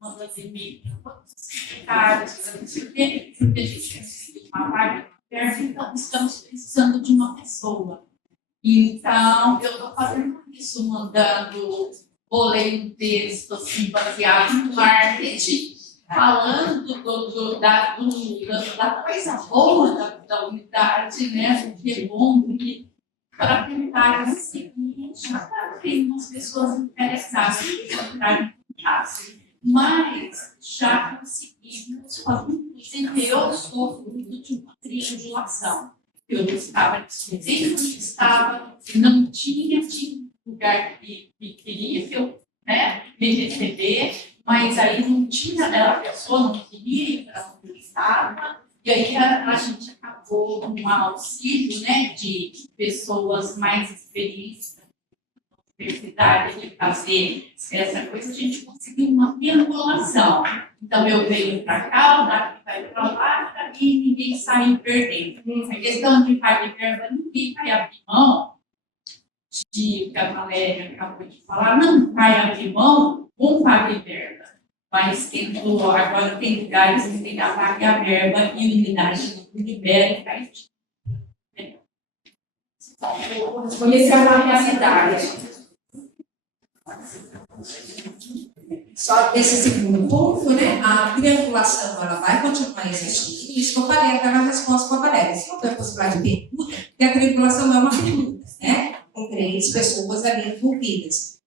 mandando e-mail para secretários, porque a gente precisa de uma vaga perto, então estamos precisando de uma pessoa. Então, eu estou fazendo isso, mandando, bolei um texto assim, baseado no marketing, falando da coisa boa da unidade, né? O que é bom, para tentar conseguir já tem umas pessoas interessadas em entrar em casa. Mas já conseguimos, inclusive eu sou fruto de uma triangulação. Eu estava discutindo onde estava, não tinha lugar que queria que eu, né, me receber, mas aí não tinha, a pessoa não queria ir para onde eu estava, e aí a gente acabou com um auxílio, né, de pessoas mais experientes na universidade de fazer essa coisa, a gente conseguiu uma triangulação. Então eu venho para cá, o daqui vai para lá, e ninguém sai perdendo. A questão de vai de verba, ninguém vai abrir mão de que a Valéria acabou de falar, não vai abrir mão com paga e verba. mas agora tem lugares que tem a vaga e a verba e a unidade não libera e faz. Isso é uma realidade. Só esse segundo ponto, né? A triangulação ela vai continuar existindo. Isso que eu falei até na resposta para a Valéria. Se não tem possibilidade de pergunta, porque a triangulação é uma pergunta, né? Com 3 pessoas ali envolvidas.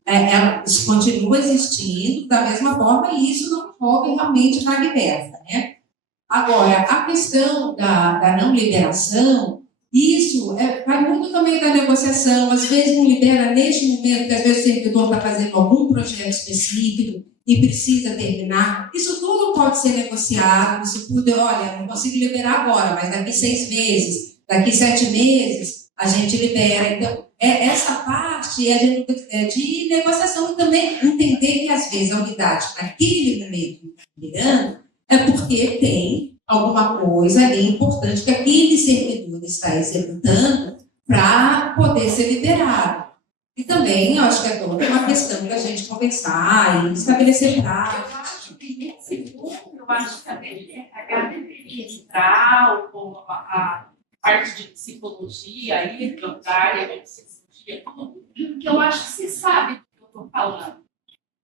Isso continua existindo da mesma forma e isso não envolve realmente vaga e verba, né? Agora, a questão da não liberação, isso vai muito também da negociação. Às vezes não libera neste momento, que às vezes o servidor está fazendo algum projeto específico e precisa terminar. Isso tudo pode ser negociado. Isso tudo, olha, não consigo liberar agora, mas daqui 6 meses, daqui 7 meses, a gente libera. Então, essa parte de negociação e também entender que, às vezes, a unidade, naquele momento, liberando, é porque tem alguma coisa ali importante que aquele servidor está executando para poder ser liberado. E também, eu acho que é toda uma questão da gente conversar e estabelecer prazos. Eu acho que a BGH deveria entrar, ou a parte de psicologia, aí, da área de psicologia, tudo, porque eu acho que você sabe do que eu estou falando.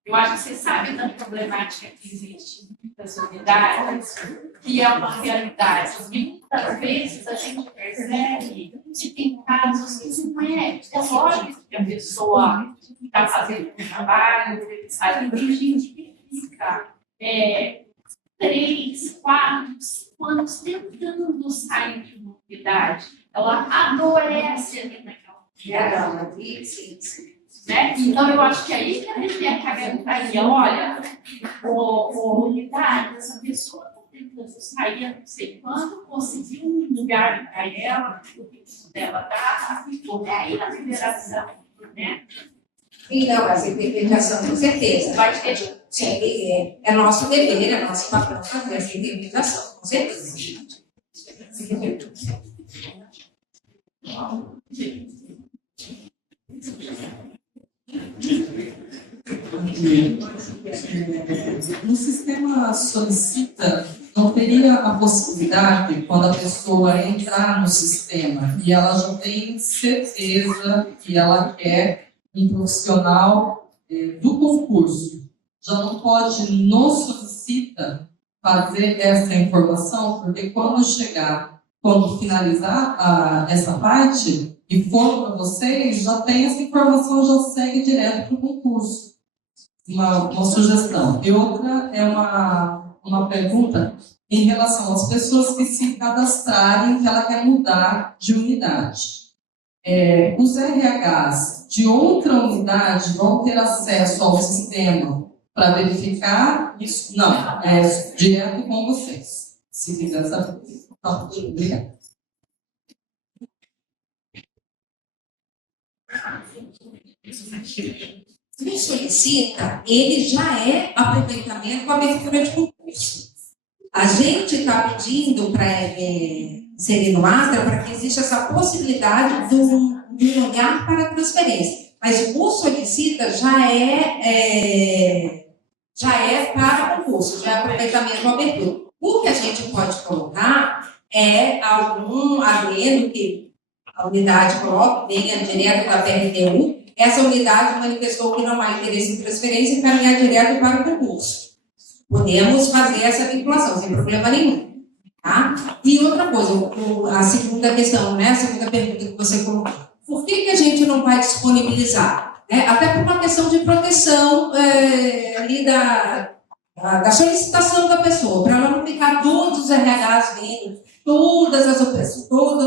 Eu acho que você sabe da problemática que existe em muitas unidades, que é uma realidade. E muitas vezes a gente percebe que tem casos que não é lógico que a pessoa está fazendo um trabalho, sabe? Tem gente que fica 3, 4, 5 anos tentando sair de uma unidade. Ela adoece ali naquela unidade. Né? Então, eu acho que aí que a gente tem a garantia, olha, unidade, essa pessoa está tentando sair, não sei quando, conseguiu um lugar para ela, o risco dela dá, aí a liberação, né? Então, essa interpretação, com certeza. Vai ter. Sim, é nosso dever, é nosso papel fazer essa interpretação, com certeza. No sistema solicita, não teria a possibilidade, quando a pessoa entrar no sistema e ela já tem certeza que ela quer um profissional do concurso, já não pode, no solicita, fazer essa informação, porque quando finalizar essa parte e for para vocês, já tem essa informação, já segue direto para o concurso. Uma sugestão. E outra é uma pergunta em relação às pessoas que se cadastrarem, que ela quer mudar de unidade. Os RHs de outra unidade vão ter acesso ao sistema para verificar isso? Não, é direto com vocês, se quiser saber. Tá, obrigada. O solicita, ele já é aproveitamento com abertura de concurso. A gente está pedindo para inserir no ATRA para que exista essa possibilidade de um lugar para transferência. Mas o solicita já é para concurso, já é aproveitamento com abertura. O que a gente pode colocar é algum adendo que a unidade coloca, venha direto da PRTU. Essa unidade manifestou que não há interesse em transferência e encaminhar direto para o concurso. Podemos fazer essa vinculação, sem problema nenhum. Tá? E outra coisa, a segunda questão, né? A segunda pergunta que você colocou. Por que a gente não vai disponibilizar? Até por uma questão de proteção ali da solicitação da pessoa, para ela não ficar todos os RHs vendo, todos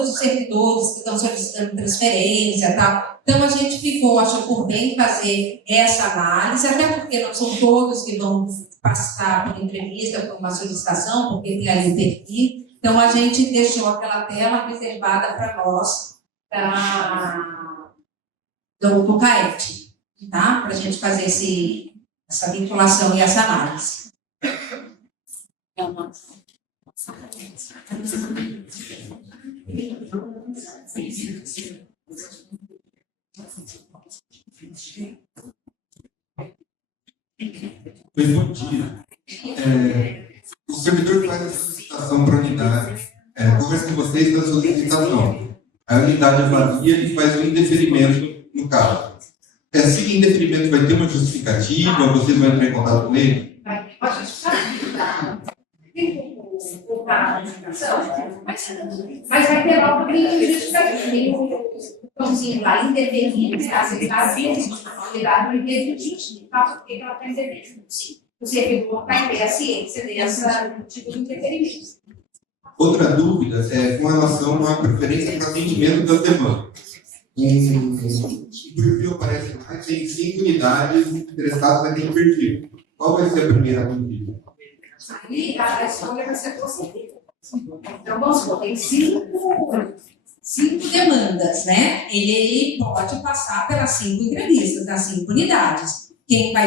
os servidores que estão solicitando transferência, tá? Então, a gente ficou, acho por bem fazer essa análise, até porque não são todos que vão passar por entrevista, por uma solicitação, porque tem ali o perfil. Então, a gente deixou aquela tela reservada para nós, do CAET, tá? Para a gente fazer essa vinculação e essa análise. Bom dia. O servidor faz a solicitação para a unidade, conversa com vocês da solicitação. A unidade avalia e faz o indeferimento no caso. Esse indeferimento vai ter uma justificativa, vocês vão entrar em contato com ele? Vai ter uma justificativa. Mas vai ter lá um pouquinho de justificativa. Tem um botãozinho lá, indeferir, aceitar a unidade não teve justificar porque ela está indeferindo. O servidor vai ter a ciência dessa tipo de interferência. Outra dúvida é com relação à preferência para atendimento das demandas. O perfil aparece lá, tem 5 unidades interessadas naquele perfil. Qual vai ser a primeira dúvida? Aí a escolha vai ser concedida. Então, vamos supor, tem 5 demandas, né? Ele pode passar pelas 5 entrevistas, das 5 unidades. Quem vai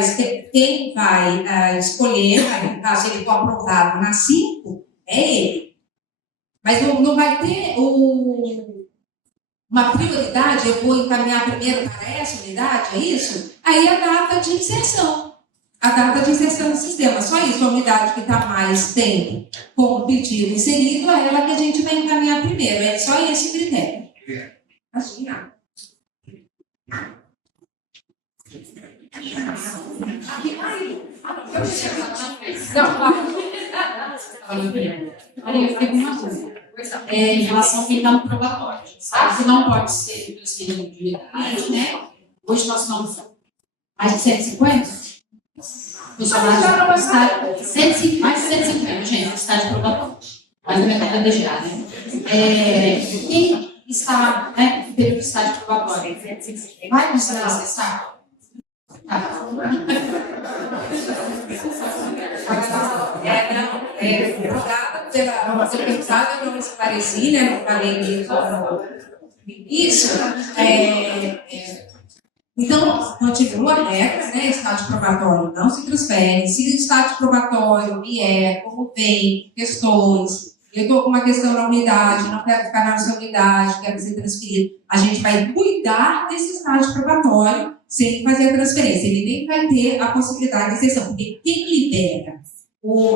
escolher, no caso ele for aprovado nas 5, é ele. Mas não vai ter uma prioridade, eu vou encaminhar primeiro para essa unidade, é isso? Aí a data de inserção. A data de inserção no sistema. Só isso, a unidade que está mais tempo com o pedido inserido, é ela que a gente vai encaminhar primeiro. É só esse critério. Assim, não. Olha, eu tenho uma coisa. Em relação a quem está no probatório. Sabe que não pode ser transferido de unidade, né? Hoje nós estamos mais de 150. Funcionários mais de 150, gente, estágio probatório. Mais da metade da DGA, né? Quem está, né, no período de estágio probatório, vai considerar acessar? Pela deputada, não esclareci, né? Não falei isso. Então, continua a regra, né? Estágio probatório não se transfere. Se o estágio probatório vier, como vem, questões, eu estou com uma questão na unidade, não quero ficar na nossa unidade, quero ser transferido, a gente vai cuidar desse estágio probatório sem fazer a transferência. Ele nem vai ter a possibilidade de exceção, porque quem libera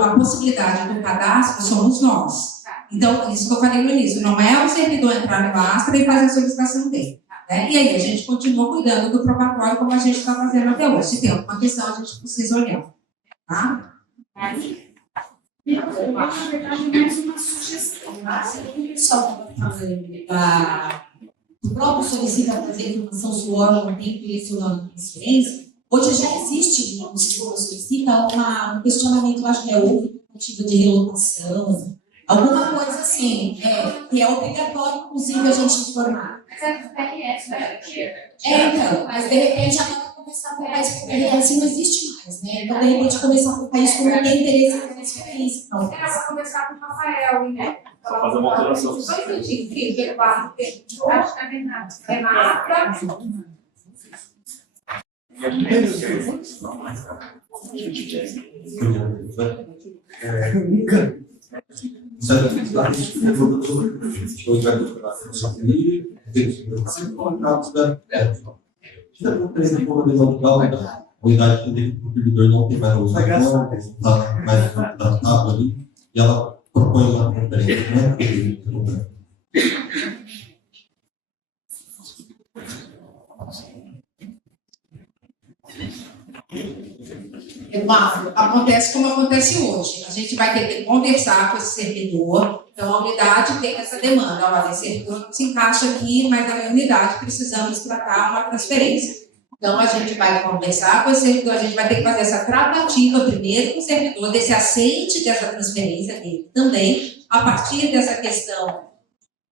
a possibilidade do cadastro somos nós. Então, isso que eu falei no início, não é o servidor entrar no Astra e fazer a solicitação dele. Né? E aí a gente continua cuidando do probatório como a gente está fazendo até hoje. Se tem alguma questão, a gente precisa olhar. Tá? Na verdade, mais uma sugestão. O pessoal está falando o próprio solicita fazer informação se o órgão tem interesse ou não na transferência. Hoje já existe, no sistema solicita, um questionamento, eu acho que é outra tentativa de relocação, alguma coisa assim, que é obrigatório, inclusive, a gente informar. Mas é do PRS, né? Então, mas de repente já vai começar a colocar isso como PRS não existe mais, né? Então, de repente, começar a colocar isso como tem interesse na transferência. Então, Era para começar com o Rafael, né? Para fazer uma alteração. Dois minutinhos, Eduardo, Renata. A unidade que o servidor não tem mais a usação, está mais adaptado ali, e ela propõe uma conferência, né? Eduardo, acontece como acontece hoje. A gente vai ter que conversar com esse servidor. Então, a unidade tem essa demanda. Olha, esse servidor não se encaixa aqui, mas na minha unidade precisamos tratar uma transferência. Então, a gente vai conversar com esse servidor, a gente vai ter que fazer essa tratativa primeiro com o servidor, desse aceite dessa transferência dele também, a partir dessa questão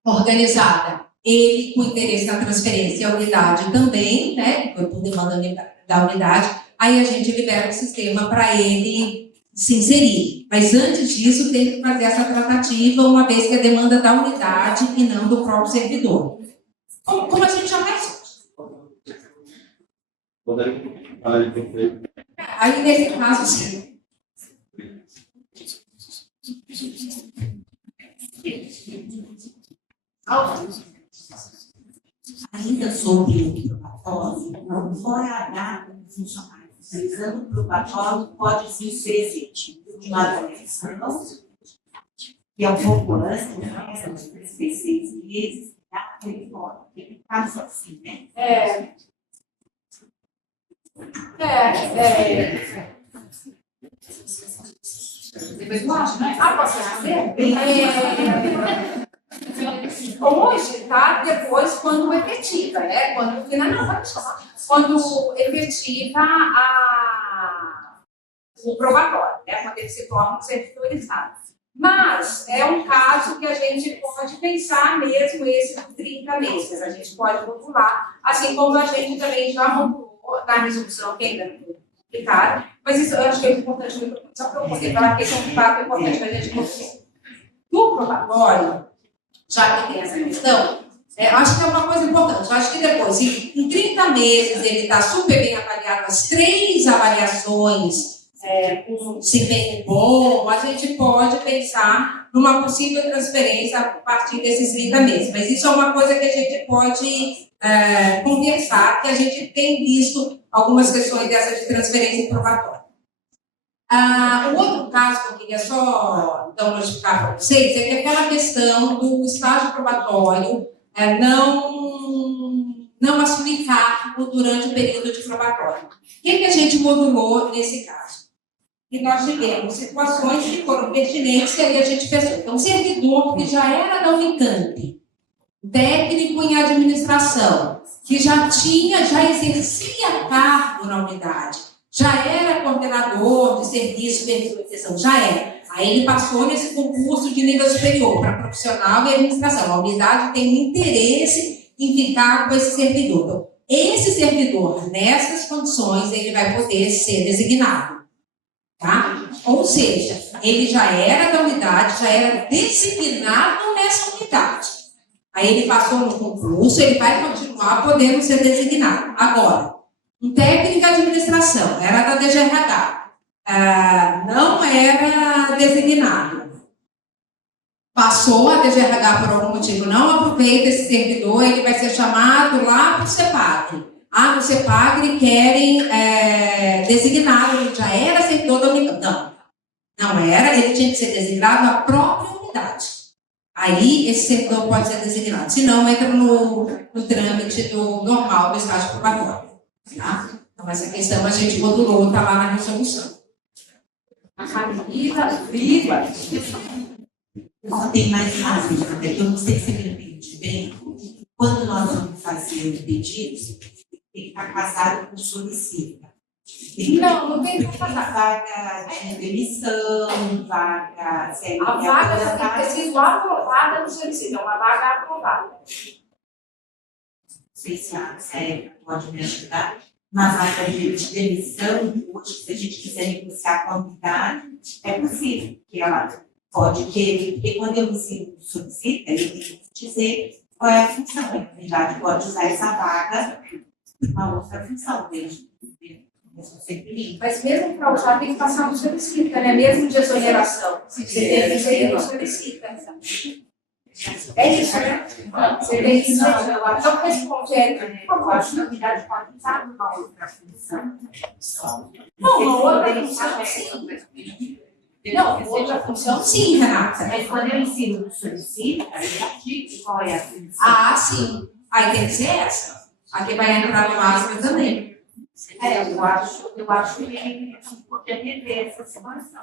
organizada. Ele com interesse na transferência e a unidade também, né, que foi por demanda da unidade, aí a gente libera o sistema para ele se inserir. Mas antes disso, tem que fazer essa tratativa, uma vez que é demanda da unidade e não do próprio servidor. Como a gente já faz hoje. Aí, nesse caso, sim. Ainda sobre o probatório, não foi a data do funcionário. Utilizando o probatório, pode sim ser efetivo de uma avaliação, que é um pouco antes, né? São 36 meses, tá? Ele caso assim, né? Depois eu acho, né? Posso fazer? Hoje, tá? Depois, quando efetiva, né? Quando efetiva o probatório, né? Quando ele se torna servidorizado. Mas é um caso que a gente pode pensar mesmo esse por 30 meses. A gente pode modular, assim como a gente também já modulou na resolução, que ainda não foi publicada. Mas isso eu acho que é importante, só para eu poder falar que esse é um fato importante para a gente modular. No probatório, já que tem essa questão, acho que é uma coisa importante. Acho que depois, em 30 meses, ele está super bem avaliado, as 3 avaliações, com desempenho bom, a gente pode pensar numa possível transferência a partir desses 30 meses. Mas isso é uma coisa que a gente pode conversar, que a gente tem visto algumas questões dessa de transferência probatória. O outro caso que eu queria só notificar para vocês é que aquela questão do estágio probatório não assumir cargo durante o período de probatório. O que a gente modulou nesse caso? Que nós tivemos situações que foram pertinentes e aí a gente pensou. Então, um servidor que já era da Unicamp, técnico em administração, que já exercia cargo na unidade, já era coordenador de serviço, supervisor de sessão, já era. Aí ele passou nesse concurso de nível superior para profissional e administração. A unidade tem um interesse em ficar com esse servidor. Então, esse servidor, nessas condições, ele vai poder ser designado. Tá? Ou seja, ele já era da unidade, já era designado nessa unidade. Aí ele passou no concurso, ele vai continuar podendo ser designado. Agora, um técnico de administração, era da DGRH, não era designado. Passou a DGRH por algum motivo, não aproveita esse servidor, ele vai ser chamado lá para o CEPAGRE. No CEPAGRE querem designá-lo, ele já era servidor da unidade. Não era, ele tinha que ser designado na própria unidade. Aí esse servidor pode ser designado, senão entra no trâmite normal do estágio probatório. Tá? Então essa questão a gente modulou, está lá na resolução. A Camila Viva. Só tem mais uma dúvida, que eu não sei se eu entendi bem. Quando nós vamos fazer o pedido, tem que estar casado com o solicita. Não tem que casar. Vaga de demissão, vaga... A vaga tem que ter sido aprovada no solicita, uma vaga aprovada. Não sei se a Sérgio pode me ajudar. Uma vaga de demissão, hoje, se a gente quiser negociar com a unidade, é possível que ela pode querer, porque quando eu solicito, ele tem que dizer qual é a função. A unidade pode usar essa vaga para uma outra função dele. Mas mesmo para usar, tem que passar no solicita, né? Mesmo de exoneração. Você tem que ser no solicita. É isso, né? Você tem que ser. Então, responde, Érica, por favor. Eu acho que a unidade pode usar uma outra função. Não, uma outra função, sim. Não, outra função, sim, Renata. Mas quando eu ensino no solicita, eu digo qual é a função. Sim. Aí tem que ser essa. Aqui vai entrar no máximo também. Eu acho que ele poderia rever essa situação.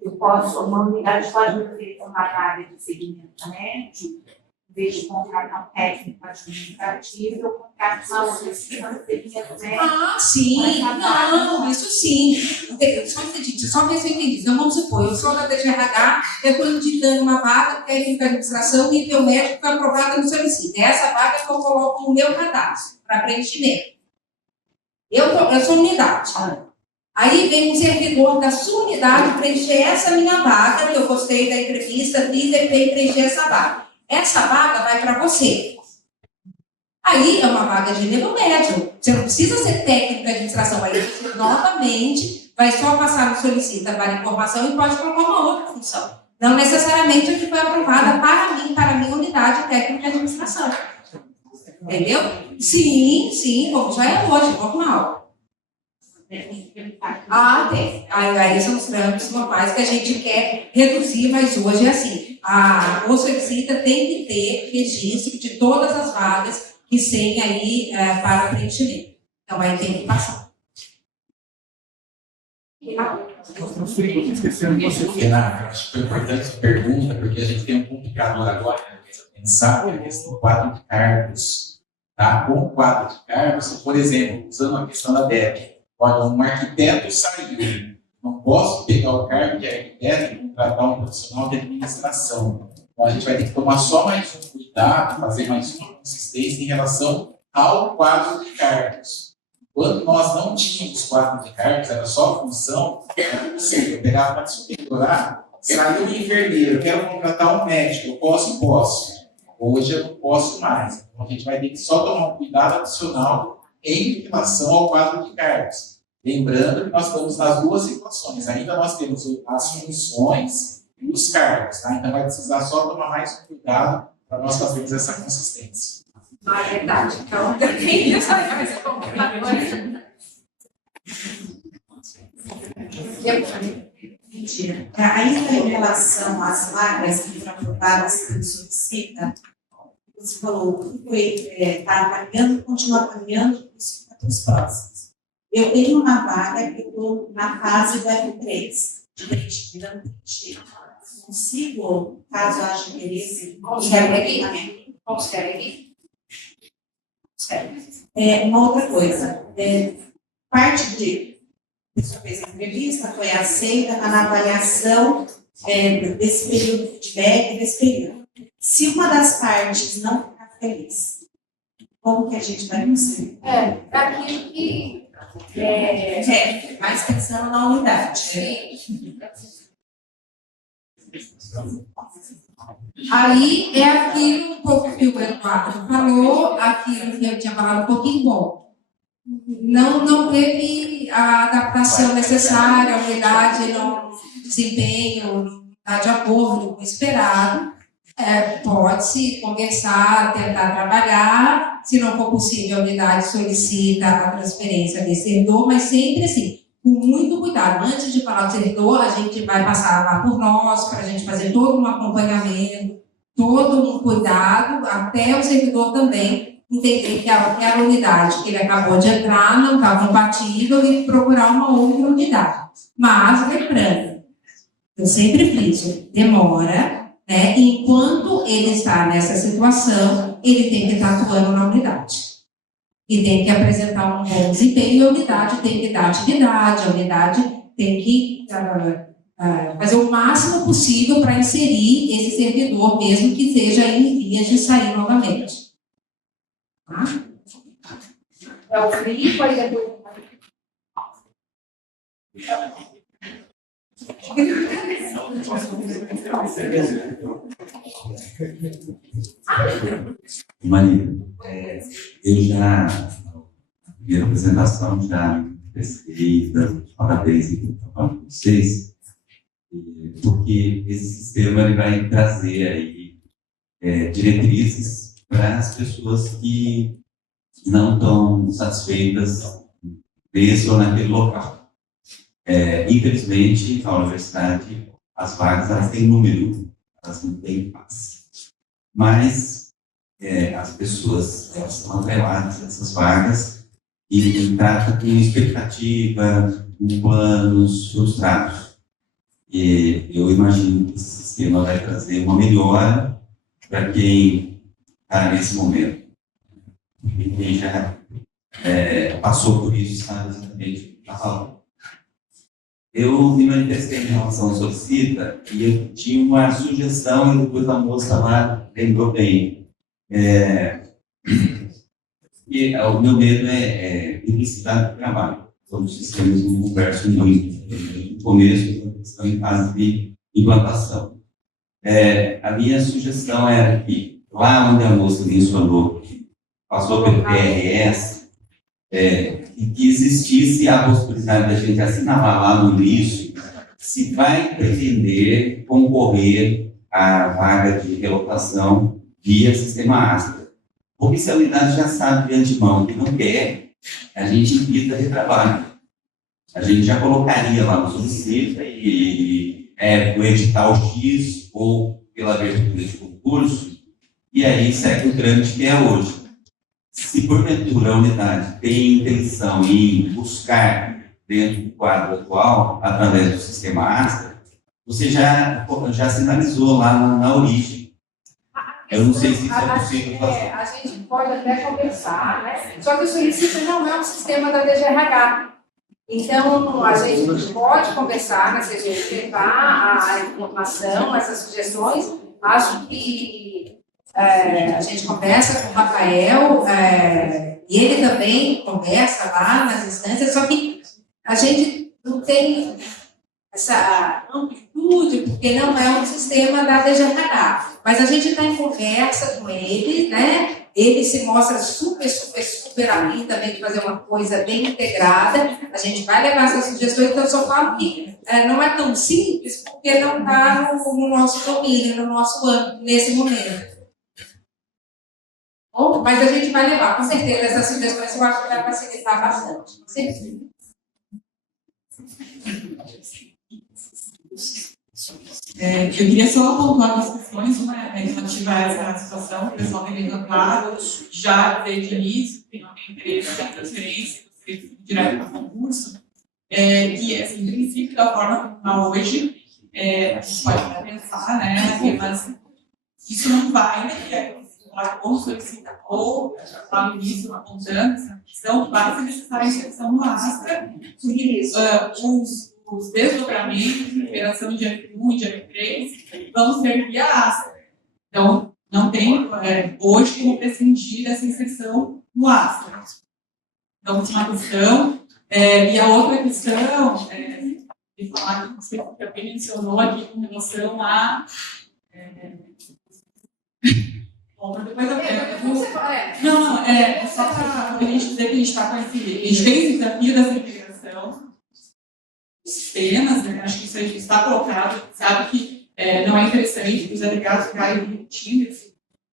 Eu posso, uma unidade pode me oferecer uma vaga de segmento médio, em vez de contratar um técnico administrativo, eu contrato uma outra segmento médio. Sim, não, isso sim. Só ver se eu entendi. Então, vamos supor, eu sou da DGRH, eu estou indicando uma vaga técnica de administração, nível médio, foi aprovada no solicito. É essa vaga que eu coloco no meu cadastro, para preenchimento. Eu sou unidade. Aí vem um servidor da sua unidade preencher essa minha vaga, que eu gostei da entrevista, fiz, ele veio preencher essa vaga. Essa vaga vai para você. Aí é uma vaga de nível médio. Você não precisa ser técnico de administração. Aí você novamente vai só passar no solicita para informação e pode colocar uma outra função. Não necessariamente a que foi aprovada para a minha unidade técnica de administração. Entendeu? Sim, como já é hoje, normal. Ah, tem. Aí são os trâmites normais que a gente quer reduzir, mas hoje é assim. O solicita tem que ter registro de todas as vagas que tem aí para preenchimento. Então, aí tem que passar. Renato, acho que foi importante essa pergunta, porque a gente tem um complicador agora, né? Pensar que a questão do quadro de cargos. Tá? Com o quadro de cargos, por exemplo, usando a questão da DEP, olha, um arquiteto saiu, não posso pegar o cargo de arquiteto e contratar um profissional de administração. Então, a gente vai ter que tomar só mais um cuidado, fazer mais uma consistência em relação ao quadro de cargos. Quando nós não tínhamos quadro de cargos, era só função, era possível pegar para superiorar, saiu um enfermeiro, eu quero contratar um médico, eu posso? Posso. Hoje eu não posso mais. Então a gente vai ter que só tomar um cuidado adicional em relação ao quadro de cargos. Lembrando que nós estamos nas duas situações. Ainda nós temos as funções e os cargos. Tá? Então vai precisar só tomar mais um cuidado para nós fazermos essa consistência. É verdade. Então, tem isso aí, vai ser complicado. Ainda em relação às vagas que foram aprovadas pelo solicita, você falou que está avaliando, continua avaliando os próximos. Eu tenho uma vaga que eu estou na fase do F3, de preenchimento. Consigo, caso haja interesse, Consegue. Uma outra coisa, parte de sua fez a entrevista, foi aceita, está na avaliação desse período de feedback, desse período. Se uma das partes não ficar feliz, como que a gente vai conseguir? Daquilo que Mais pensando na unidade. Aí é aquilo um pouco que o Eduardo falou, aquilo que eu tinha falado um pouquinho bom. Não teve a adaptação necessária, a unidade, o desempenho não está de acordo com o esperado. Pode-se conversar, tentar trabalhar. Se não for possível, a unidade solicita a transferência desse servidor, mas sempre assim, com muito cuidado. Antes de falar do servidor, a gente vai passar lá por nós, para a gente fazer todo um acompanhamento, todo um cuidado, até o servidor também entender que aquela unidade que ele acabou de entrar não está compatível e procurar uma outra unidade. Mas, lembrando, eu sempre friso, demora, né? Enquanto ele está nessa situação, ele tem que estar atuando na unidade. E tem que apresentar um bom desempenho, e a unidade tem que dar atividade, a unidade tem que fazer o máximo possível para inserir esse servidor, mesmo que esteja em vias de sair novamente. Tá? O Felipe ou depois? Maria, eu já, na primeira apresentação, já prestei parabéns para vocês, porque esse sistema ele vai trazer aí diretrizes para as pessoas que não estão satisfeitas nesse ou naquele local. Infelizmente, a universidade, as vagas, elas têm número, elas não têm passe. Mas as pessoas, elas estão atreladas a essas vagas e tratam com expectativa, com planos frustrados. E eu imagino que esse sistema vai trazer uma melhora para quem está nesse momento. E quem já passou por isso sabe exatamente o que está falando. Eu me manifestei em relação ao solicita e eu tinha uma sugestão e depois a moça lá lembrou bem. E o meu medo é publicidade do trabalho. Todos os sistemas não conversam muito. No começo, estão em fase de implantação. A minha sugestão era que, lá onde a moça mencionou, passou pelo PRS, e que existisse a possibilidade da gente assinalar lá no início se vai pretender concorrer à vaga de relocação via sistema Astra. Porque se a unidade já sabe de antemão que não quer, a gente evita retrabalho. a gente já colocaria lá no solicita e o edital X ou pela abertura de concurso, e aí segue o trâmite que é hoje. Se porventura a unidade tem intenção em buscar dentro do quadro atual, através do sistema Astra, você já sinalizou lá na origem. Eu não sei se isso é possível fazer. A gente pode até conversar, né? Só que o solicita não é um sistema da DGRH. Então, a gente pode conversar na CGU, levar a informação, essas sugestões. Acho que a gente conversa com o Rafael, e ele também conversa lá nas instâncias, só que a gente não tem essa amplitude, porque não é um sistema da DGRH. Mas a gente está em conversa com ele, né? Ele se mostra super afim também de fazer uma coisa bem integrada. A gente vai levar essas sugestões, então eu só falo que não é tão simples, porque não está no nosso domínio, no nosso âmbito, nesse momento. Bom, mas a gente vai levar, com certeza, essas sugestões eu acho que vai facilitar bastante. Com certeza. Eu queria só pontuar as questões relativas a essa situação, que o pessoal tem bem claro, já desde o início, que não tem interesse em transferência, direto para concurso, que, assim, em princípio, da forma como está hoje, a gente pode até pensar, né, mas isso não vai, ou solicita, ou lá no início, apontando, então vai ser necessária a inserção no Astra, os desdobramentos, liberação de F1 e de F3, vão ser via Astra. Então, não tem hoje como prescindir dessa inserção no Astra. Então, essa é uma questão. E a outra questão, de falar que você também mencionou aqui com relação a. Bom, depois só para a gente dizer que a gente está com esse. A gente tem esse desafio dessa integração. Sistemas, né? Acho que isso aí está colocado, sabe que não é interessante que os delegados ficarem repetindo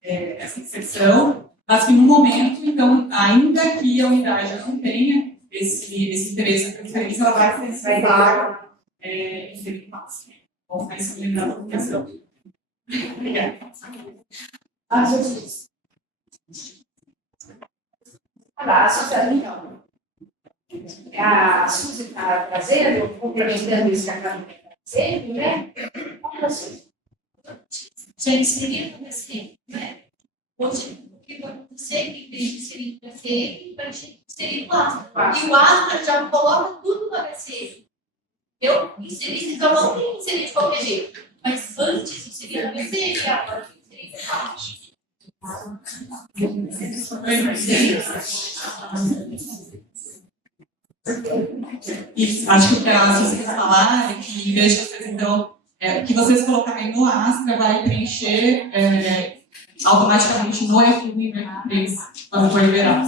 essa inserção, mas que no momento, então, ainda que a unidade não tenha esse interesse na transferência, ela vai ser necessária inserir mais. Bom, é isso que lembrar da questão. Obrigada. A Suzy está trazendo, complementando isso que a Carmen está dizendo, né? Gente, seria assim, né? Hoje, o que vai acontecer que tem que ser PCM vai ser o Astra. E o Astra já coloca tudo no PCM. Eu inseri, então não tem que inserir de qualquer jeito. Mas antes inseria no PCM, agora inserir no Astra. Isso, acho que o que a Suzy quer falar é que, em vez de vocês, então, o que vocês colocarem no Astra vai preencher automaticamente no F1 e no F3, quando for liberado.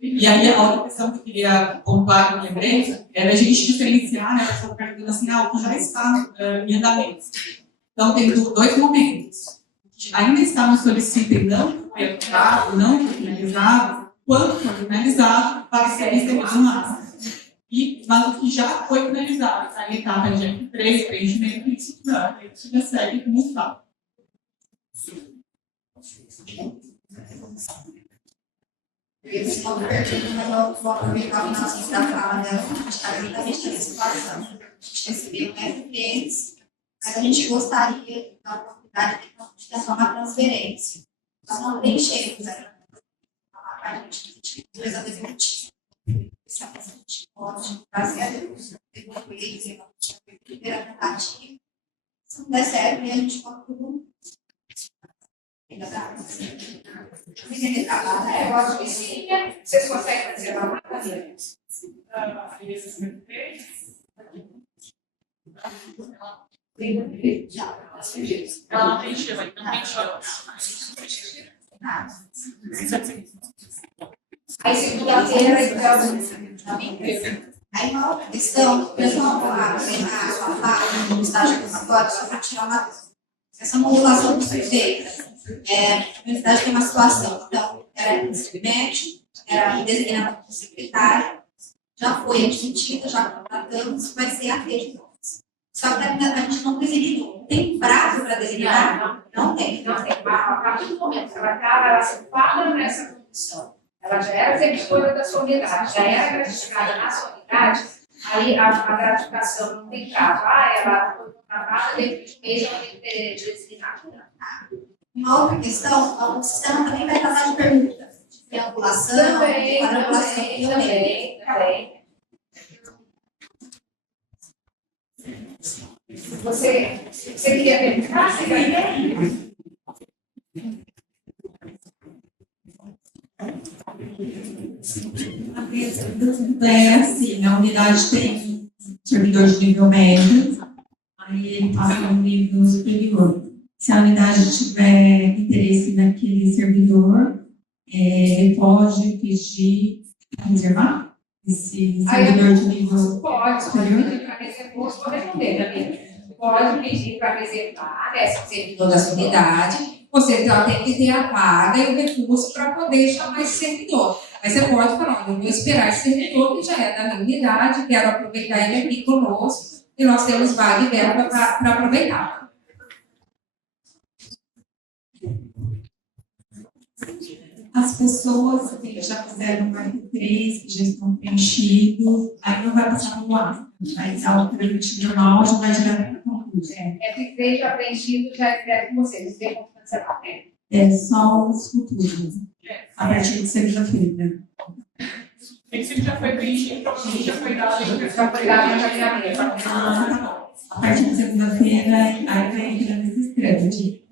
E aí, a outra questão que eu queria pontuar, que eu lembrei, era a gente diferenciar, né, a pessoa perguntando assim, o que já está em andamento. Então, tem dois momentos. Ainda está no solicito e não foi aprovado, não foi finalizado, quando for finalizado, vai ser recebido no Astra. Mas o que já foi finalizado, está em etapa de F3, preenchimento, isso já segue como está. Esse ponto pertinho, eu vou aproveitar o finalzinho da fala dela, a gente está exatamente nessa situação. A gente recebeu um F3, mas a gente gostaria da oportunidade de tentar uma transferência. Nós não preenchemos a gente fez a executiva. Se a gente pode fazer a devolver a primeira tentativa. Se não der certo, a gente pode tudo. Eu acho que sim. Vocês conseguem fazer uma matéria? Ela não preencheu, vai não preencheu. Aí segunda-feira, então. Aí uma outra questão, o pessoal lá, a sua fala, no estágio probatório, só para tirar uma dúvida. Essa modulação que foi feita, a universidade tem uma situação, então, era submete, era designada como secretária, já foi admitida, já contratamos, vai ser a rede. Só que a gente não designou. Tem prazo para designar? Não tem. Não tem. A partir do momento que ela se enquadra nessa condição, ela já era servidora da sua unidade, já era gratificada na sua unidade, aí a gratificação não tem prazo. Ela foi contratada, dentro de um mês ela tem que ter designada. Uma outra questão, o sistema também vai tratar de pergunta. De triangulação, de quadrangulação. Também. Você queria perguntar? Você queria? Assim, a unidade tem um servidor de nível médio, aí ele passa no nível superior. Se a unidade tiver interesse naquele servidor, ele pode pedir para reservar esse servidor de nível Pode superior? pedir para reservar, posso responder também. Pode pedir para reservar esse servidor da sua unidade, você já tem que ter a vaga e o recurso para poder chamar esse servidor. Mas você pode falar, eu vou esperar esse servidor que já é da minha unidade, quero aproveitar ele aqui conosco, e nós temos vaga e verba para aproveitar. As pessoas que já fizeram o marco 3, que já estão preenchidos, aí não vai passar no ar. Vai dar o permitido normal, já vai direto para o concurso. Esse que já preenchido já é direto com vocês, vocês vão cancelar. É só os futuros, a partir de segunda-feira. Esse já foi preenchido, provavelmente já foi dado em A partir de segunda-feira, aí vai entrando esses trâmites.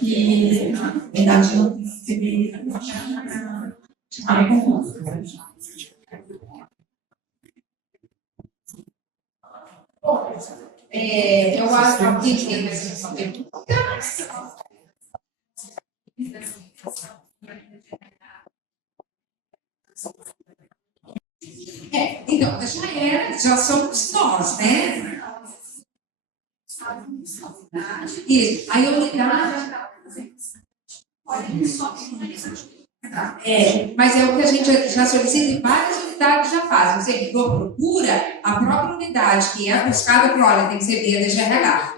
E, na verdade, não tem que receber para concurso. Eu acho que tem essa pergunta. Então, já somos nós, né? Isso. Aí a unidade. Mas é o que a gente já solicita e várias unidades já fazem. O servidor procura a própria unidade, que é buscada por, olha, tem que ser via DGRH.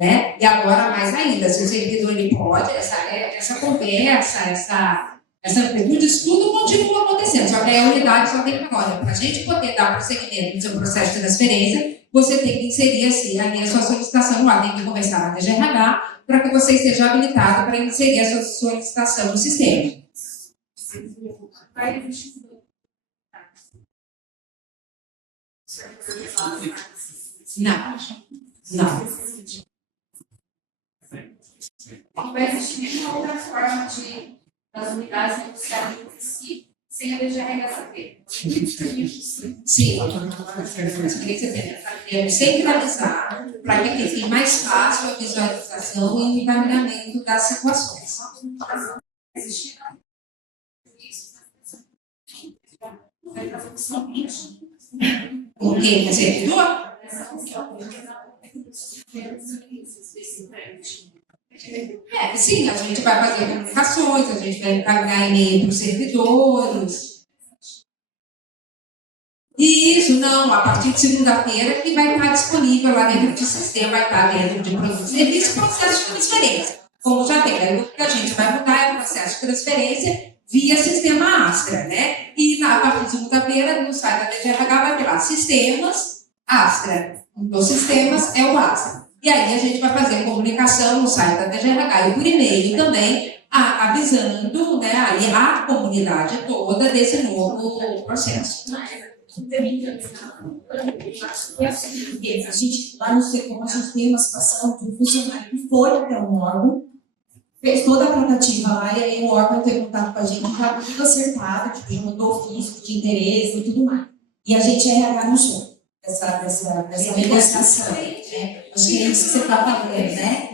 Né? E agora, mais ainda, se o servidor ele pode, essa conversa, essa amplitude, isso tudo continua acontecendo. Só que aí a unidade só tem que, olha, para a gente poder dar prosseguimento no seu processo de transferência, você tem que inserir assim, a sua solicitação lá, tem que conversar na DGRH, para que você esteja habilitado para inserir a sua solicitação no sistema. Não. Vai existir uma outra forma das unidades negociarem entre si, sem a DGRH saber. Sim, sempre avisar para que fique mais fácil a visualização e o encaminhamento das situações. O quê? O servidor? Sim, a gente vai fazer comunicações, a gente vai encaminhar e-mail para os servidores. Isso, não, a partir de segunda-feira que vai estar disponível lá dentro do sistema, vai estar dentro de produtos e serviços, processo de transferência. Como já tem, aí o que a gente vai mudar é o processo de transferência via sistema Astra, né? E a partir de segunda-feira, no site da DGRH vai ter lá sistemas Astra. Então, sistemas é o Astra. E aí a gente vai fazer comunicação no site da DGRH e por e-mail também, avisando, né, ali a comunidade toda desse novo processo. A gente, lá no SECOM, a gente tem uma situação de um funcionário que foi até um órgão, fez toda a tratativa lá, e aí o órgão teve contato com a gente, estava tudo acertado, tipo, já mandou ofício de interesse e tudo mais. E a gente RH não soube dessa negociação. Né? Acho que é isso que você está falando, né?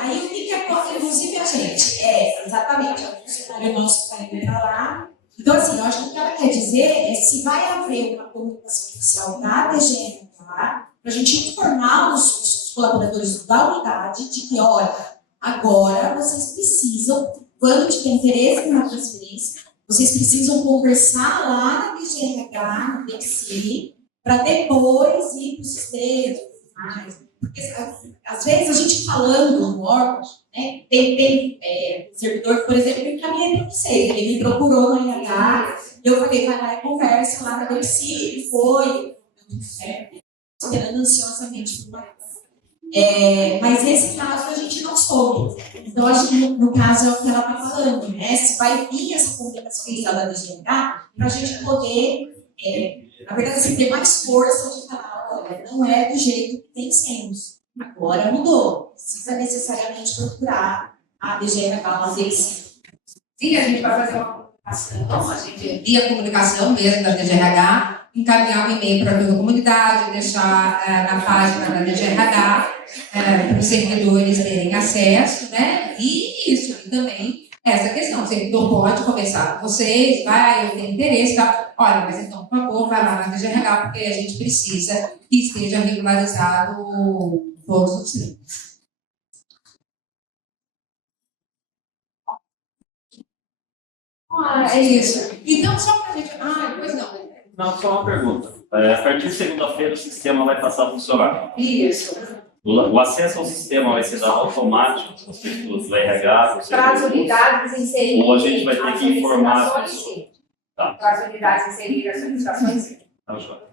Aí o que acontece, inclusive a gente, exatamente, o funcionário nosso está indo para lá. Então, assim, eu acho que o que ela quer dizer é se vai haver uma comunicação oficial da DGRH para a gente informar os colaboradores da unidade de que, olha, agora vocês precisam, quando tiver interesse na transferência, Vocês precisam conversar lá na DGRH, no DECI, para depois ir para o sistema. Porque, às vezes, a gente falando no órgão, né, tem servidor que, por exemplo, eu encaminhei para vocês, ele me procurou no RH, eu falei, vai lá e conversa lá na DECI, ele foi, deu tudo certo, esperando ansiosamente por uma mas esse caso a gente não soube. Então, acho que no caso é o que ela está falando, né? Se vai vir essa comunicação da DGH, para a gente poder, na verdade, assim, ter mais força de falar, olha, não é do jeito que tem sendo. Agora mudou. Precisa necessariamente procurar a DGH fazer isso. Sim, a gente vai fazer uma comunicação, a gente via comunicação mesmo da DGH, encaminhar um e-mail para toda a comunidade, deixar na página da DGH, para os servidores terem acesso, né? E isso, e também essa questão, o servidor pode conversar com vocês, eu tenho interesse, tá? Olha, mas então, por favor, vai lá na DGH, porque a gente precisa que esteja regularizado todos os termos. É isso. Então, só para a gente... pois não. Não, só uma pergunta. A partir de segunda-feira o sistema vai passar a funcionar. Isso. O acesso ao sistema vai ser dado automático para as pessoas do RH? Para as unidades inseridas. Ou a gente vai ter que informar as pessoas? Sim. Tá. Para as unidades inseridas, as solicitações, sim. Tá, joia.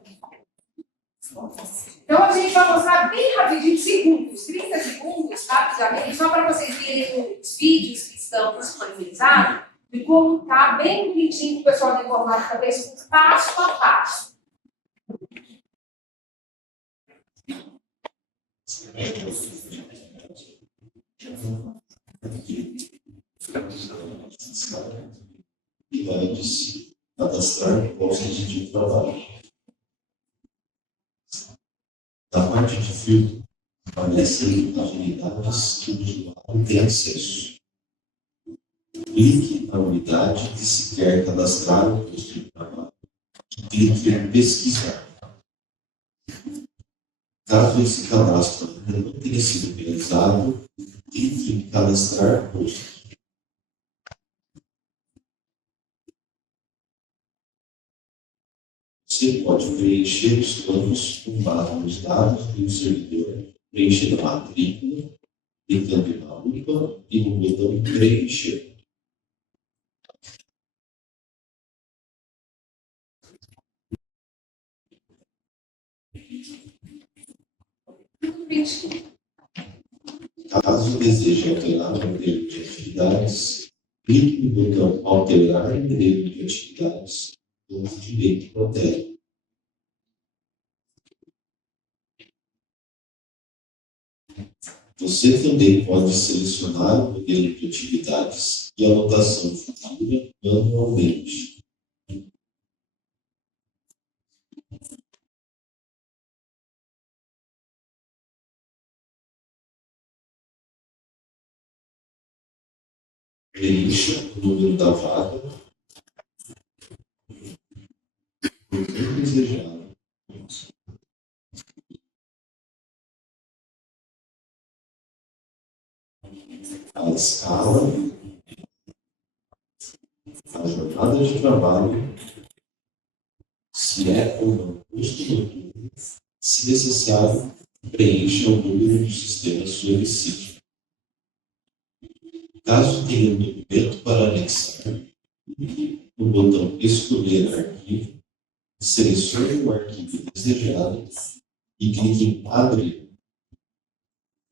Então, a gente vai mostrar bem rapidinho, segundos, 30 segundos, rapidamente, só para vocês verem os vídeos que estão disponibilizados, de como está bem bonitinho o pessoal da informática, passo a passo. Unidades cadastrar postos de trabalho. Na parte de filtro, aparecem as unidades que o usuário tem acesso. Clique na unidade que se quer cadastrar no posto de trabalho. Clique em pesquisar. Caso esse cadastro ainda não tenha sido realizado, clique em cadastrar posto. Você pode preencher os campos com base nos dados do servidor, preenchendo a matrícula, clicando na lupa e no botão preencher. Caso deseje alterar o modelo de atividades, clique no botão alterar modelo de atividades do direito da tela. Você também pode selecionar o modelo de atividades e anotação futura manualmente. Preencha o número da vaga, o que desejado. A escala, a jornada de trabalho, se é ou não custo noturno, se necessário, preencha o número do sistema solicite. Caso tenha um documento para anexar, no botão Escolher arquivo, selecione o arquivo desejado e clique em Abrir.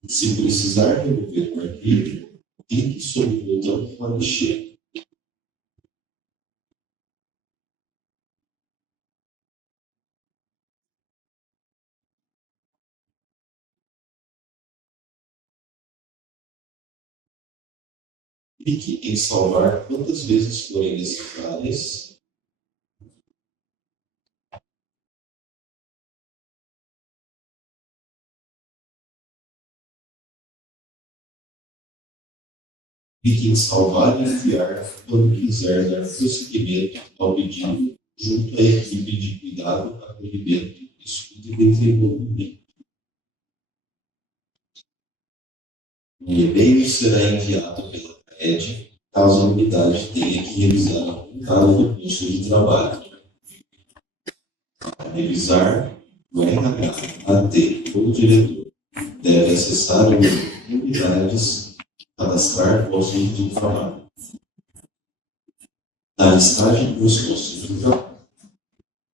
Se precisar remover o arquivo, clique sobre o botão Mexer. Clique em salvar quantas vezes forem necessárias. Clique em salvar e enviar quando quiser dar prosseguimento ao pedido junto à equipe de cuidado, acolhimento, estudo e desenvolvimento. O e-mail será enviado pela TED caso a unidade tenha que revisar um caso do posto de trabalho. Para revisar, o RH, AT ou o diretor deve acessar unidades, cadastrar postos de trabalho. Na listagem dos postos de trabalho.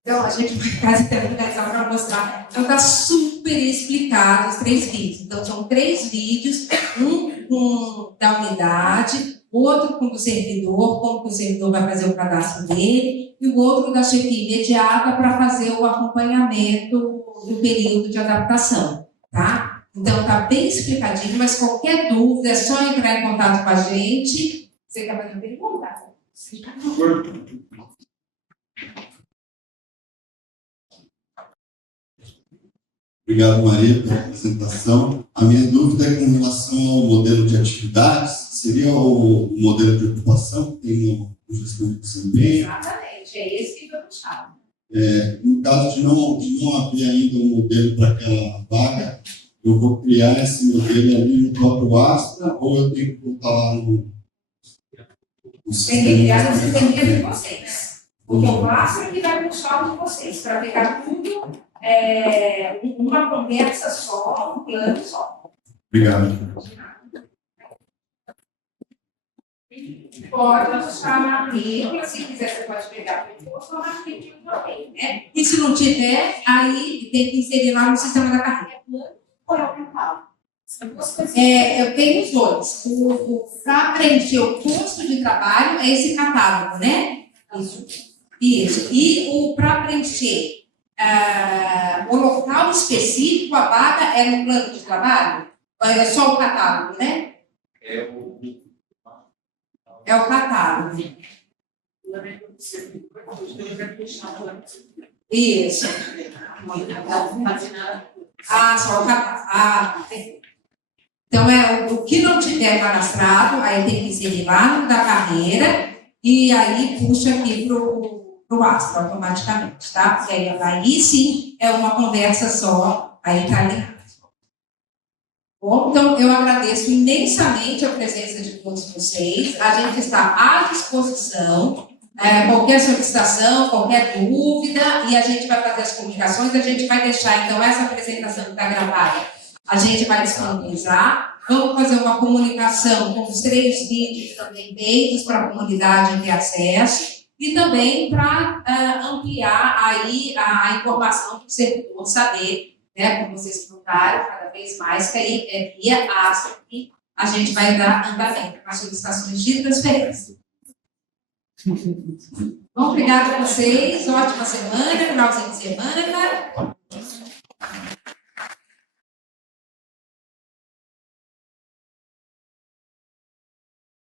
Então, a gente vai quase terminar para mostrar. Então, está super explicado os 3 vídeos. Então, são 3 vídeos, um da unidade, outro com o servidor, como que o servidor vai fazer o cadastro dele, e o outro da chefia imediata para fazer o acompanhamento do período de adaptação, tá? Então, está bem explicadinho, mas qualquer dúvida é só entrar em contato com a gente. Você está fazendo pergunta? Obrigado, Maria, pela apresentação. A minha dúvida é com relação ao modelo de atividades. Seria o modelo de ocupação que tem no gestão de desempenho? Exatamente, é esse que foi puxado. No caso de não haver ainda um modelo para aquela vaga, eu vou criar esse modelo ali no próprio Astra ou eu tenho que botar lá no Tem que criar no sistema de vocês. O que eu faço é que vai puxar o de vocês, para ficar tudo uma conversa só, um plano só. Obrigado. Pode puxar a matrícula, se quiser você pode pegar a sua matrícula também, né? E se não tiver, aí tem que inserir lá no sistema da carreira. Eu tenho os 2. Para preencher o posto de trabalho é esse catálogo, né? Isso. E o para preencher o local específico, a vaga é no plano de trabalho? É só o catálogo, né? É o catálogo. Isso. Só o catálogo. Então, o que não tiver cadastrado, aí tem que inserir lá no da carreira e aí puxa aqui para o Astra automaticamente, tá? Porque aí sim é uma conversa só, aí está ligado. Bom, então, eu agradeço imensamente a presença de todos vocês. A gente está à disposição. Qualquer solicitação, qualquer dúvida, e a gente vai fazer as comunicações, a gente vai deixar, então, essa apresentação que está gravada, a gente vai disponibilizar. Vamos fazer uma comunicação com os 3 vídeos também feitos para a comunidade ter acesso, e também para ampliar aí a informação para o servidor saber, né, como vocês perguntaram, cada vez mais, que aí é via Astra que a gente vai dar andamento para solicitações de transferência. Bom, obrigada a vocês, ótima semana, finalzinho de semana.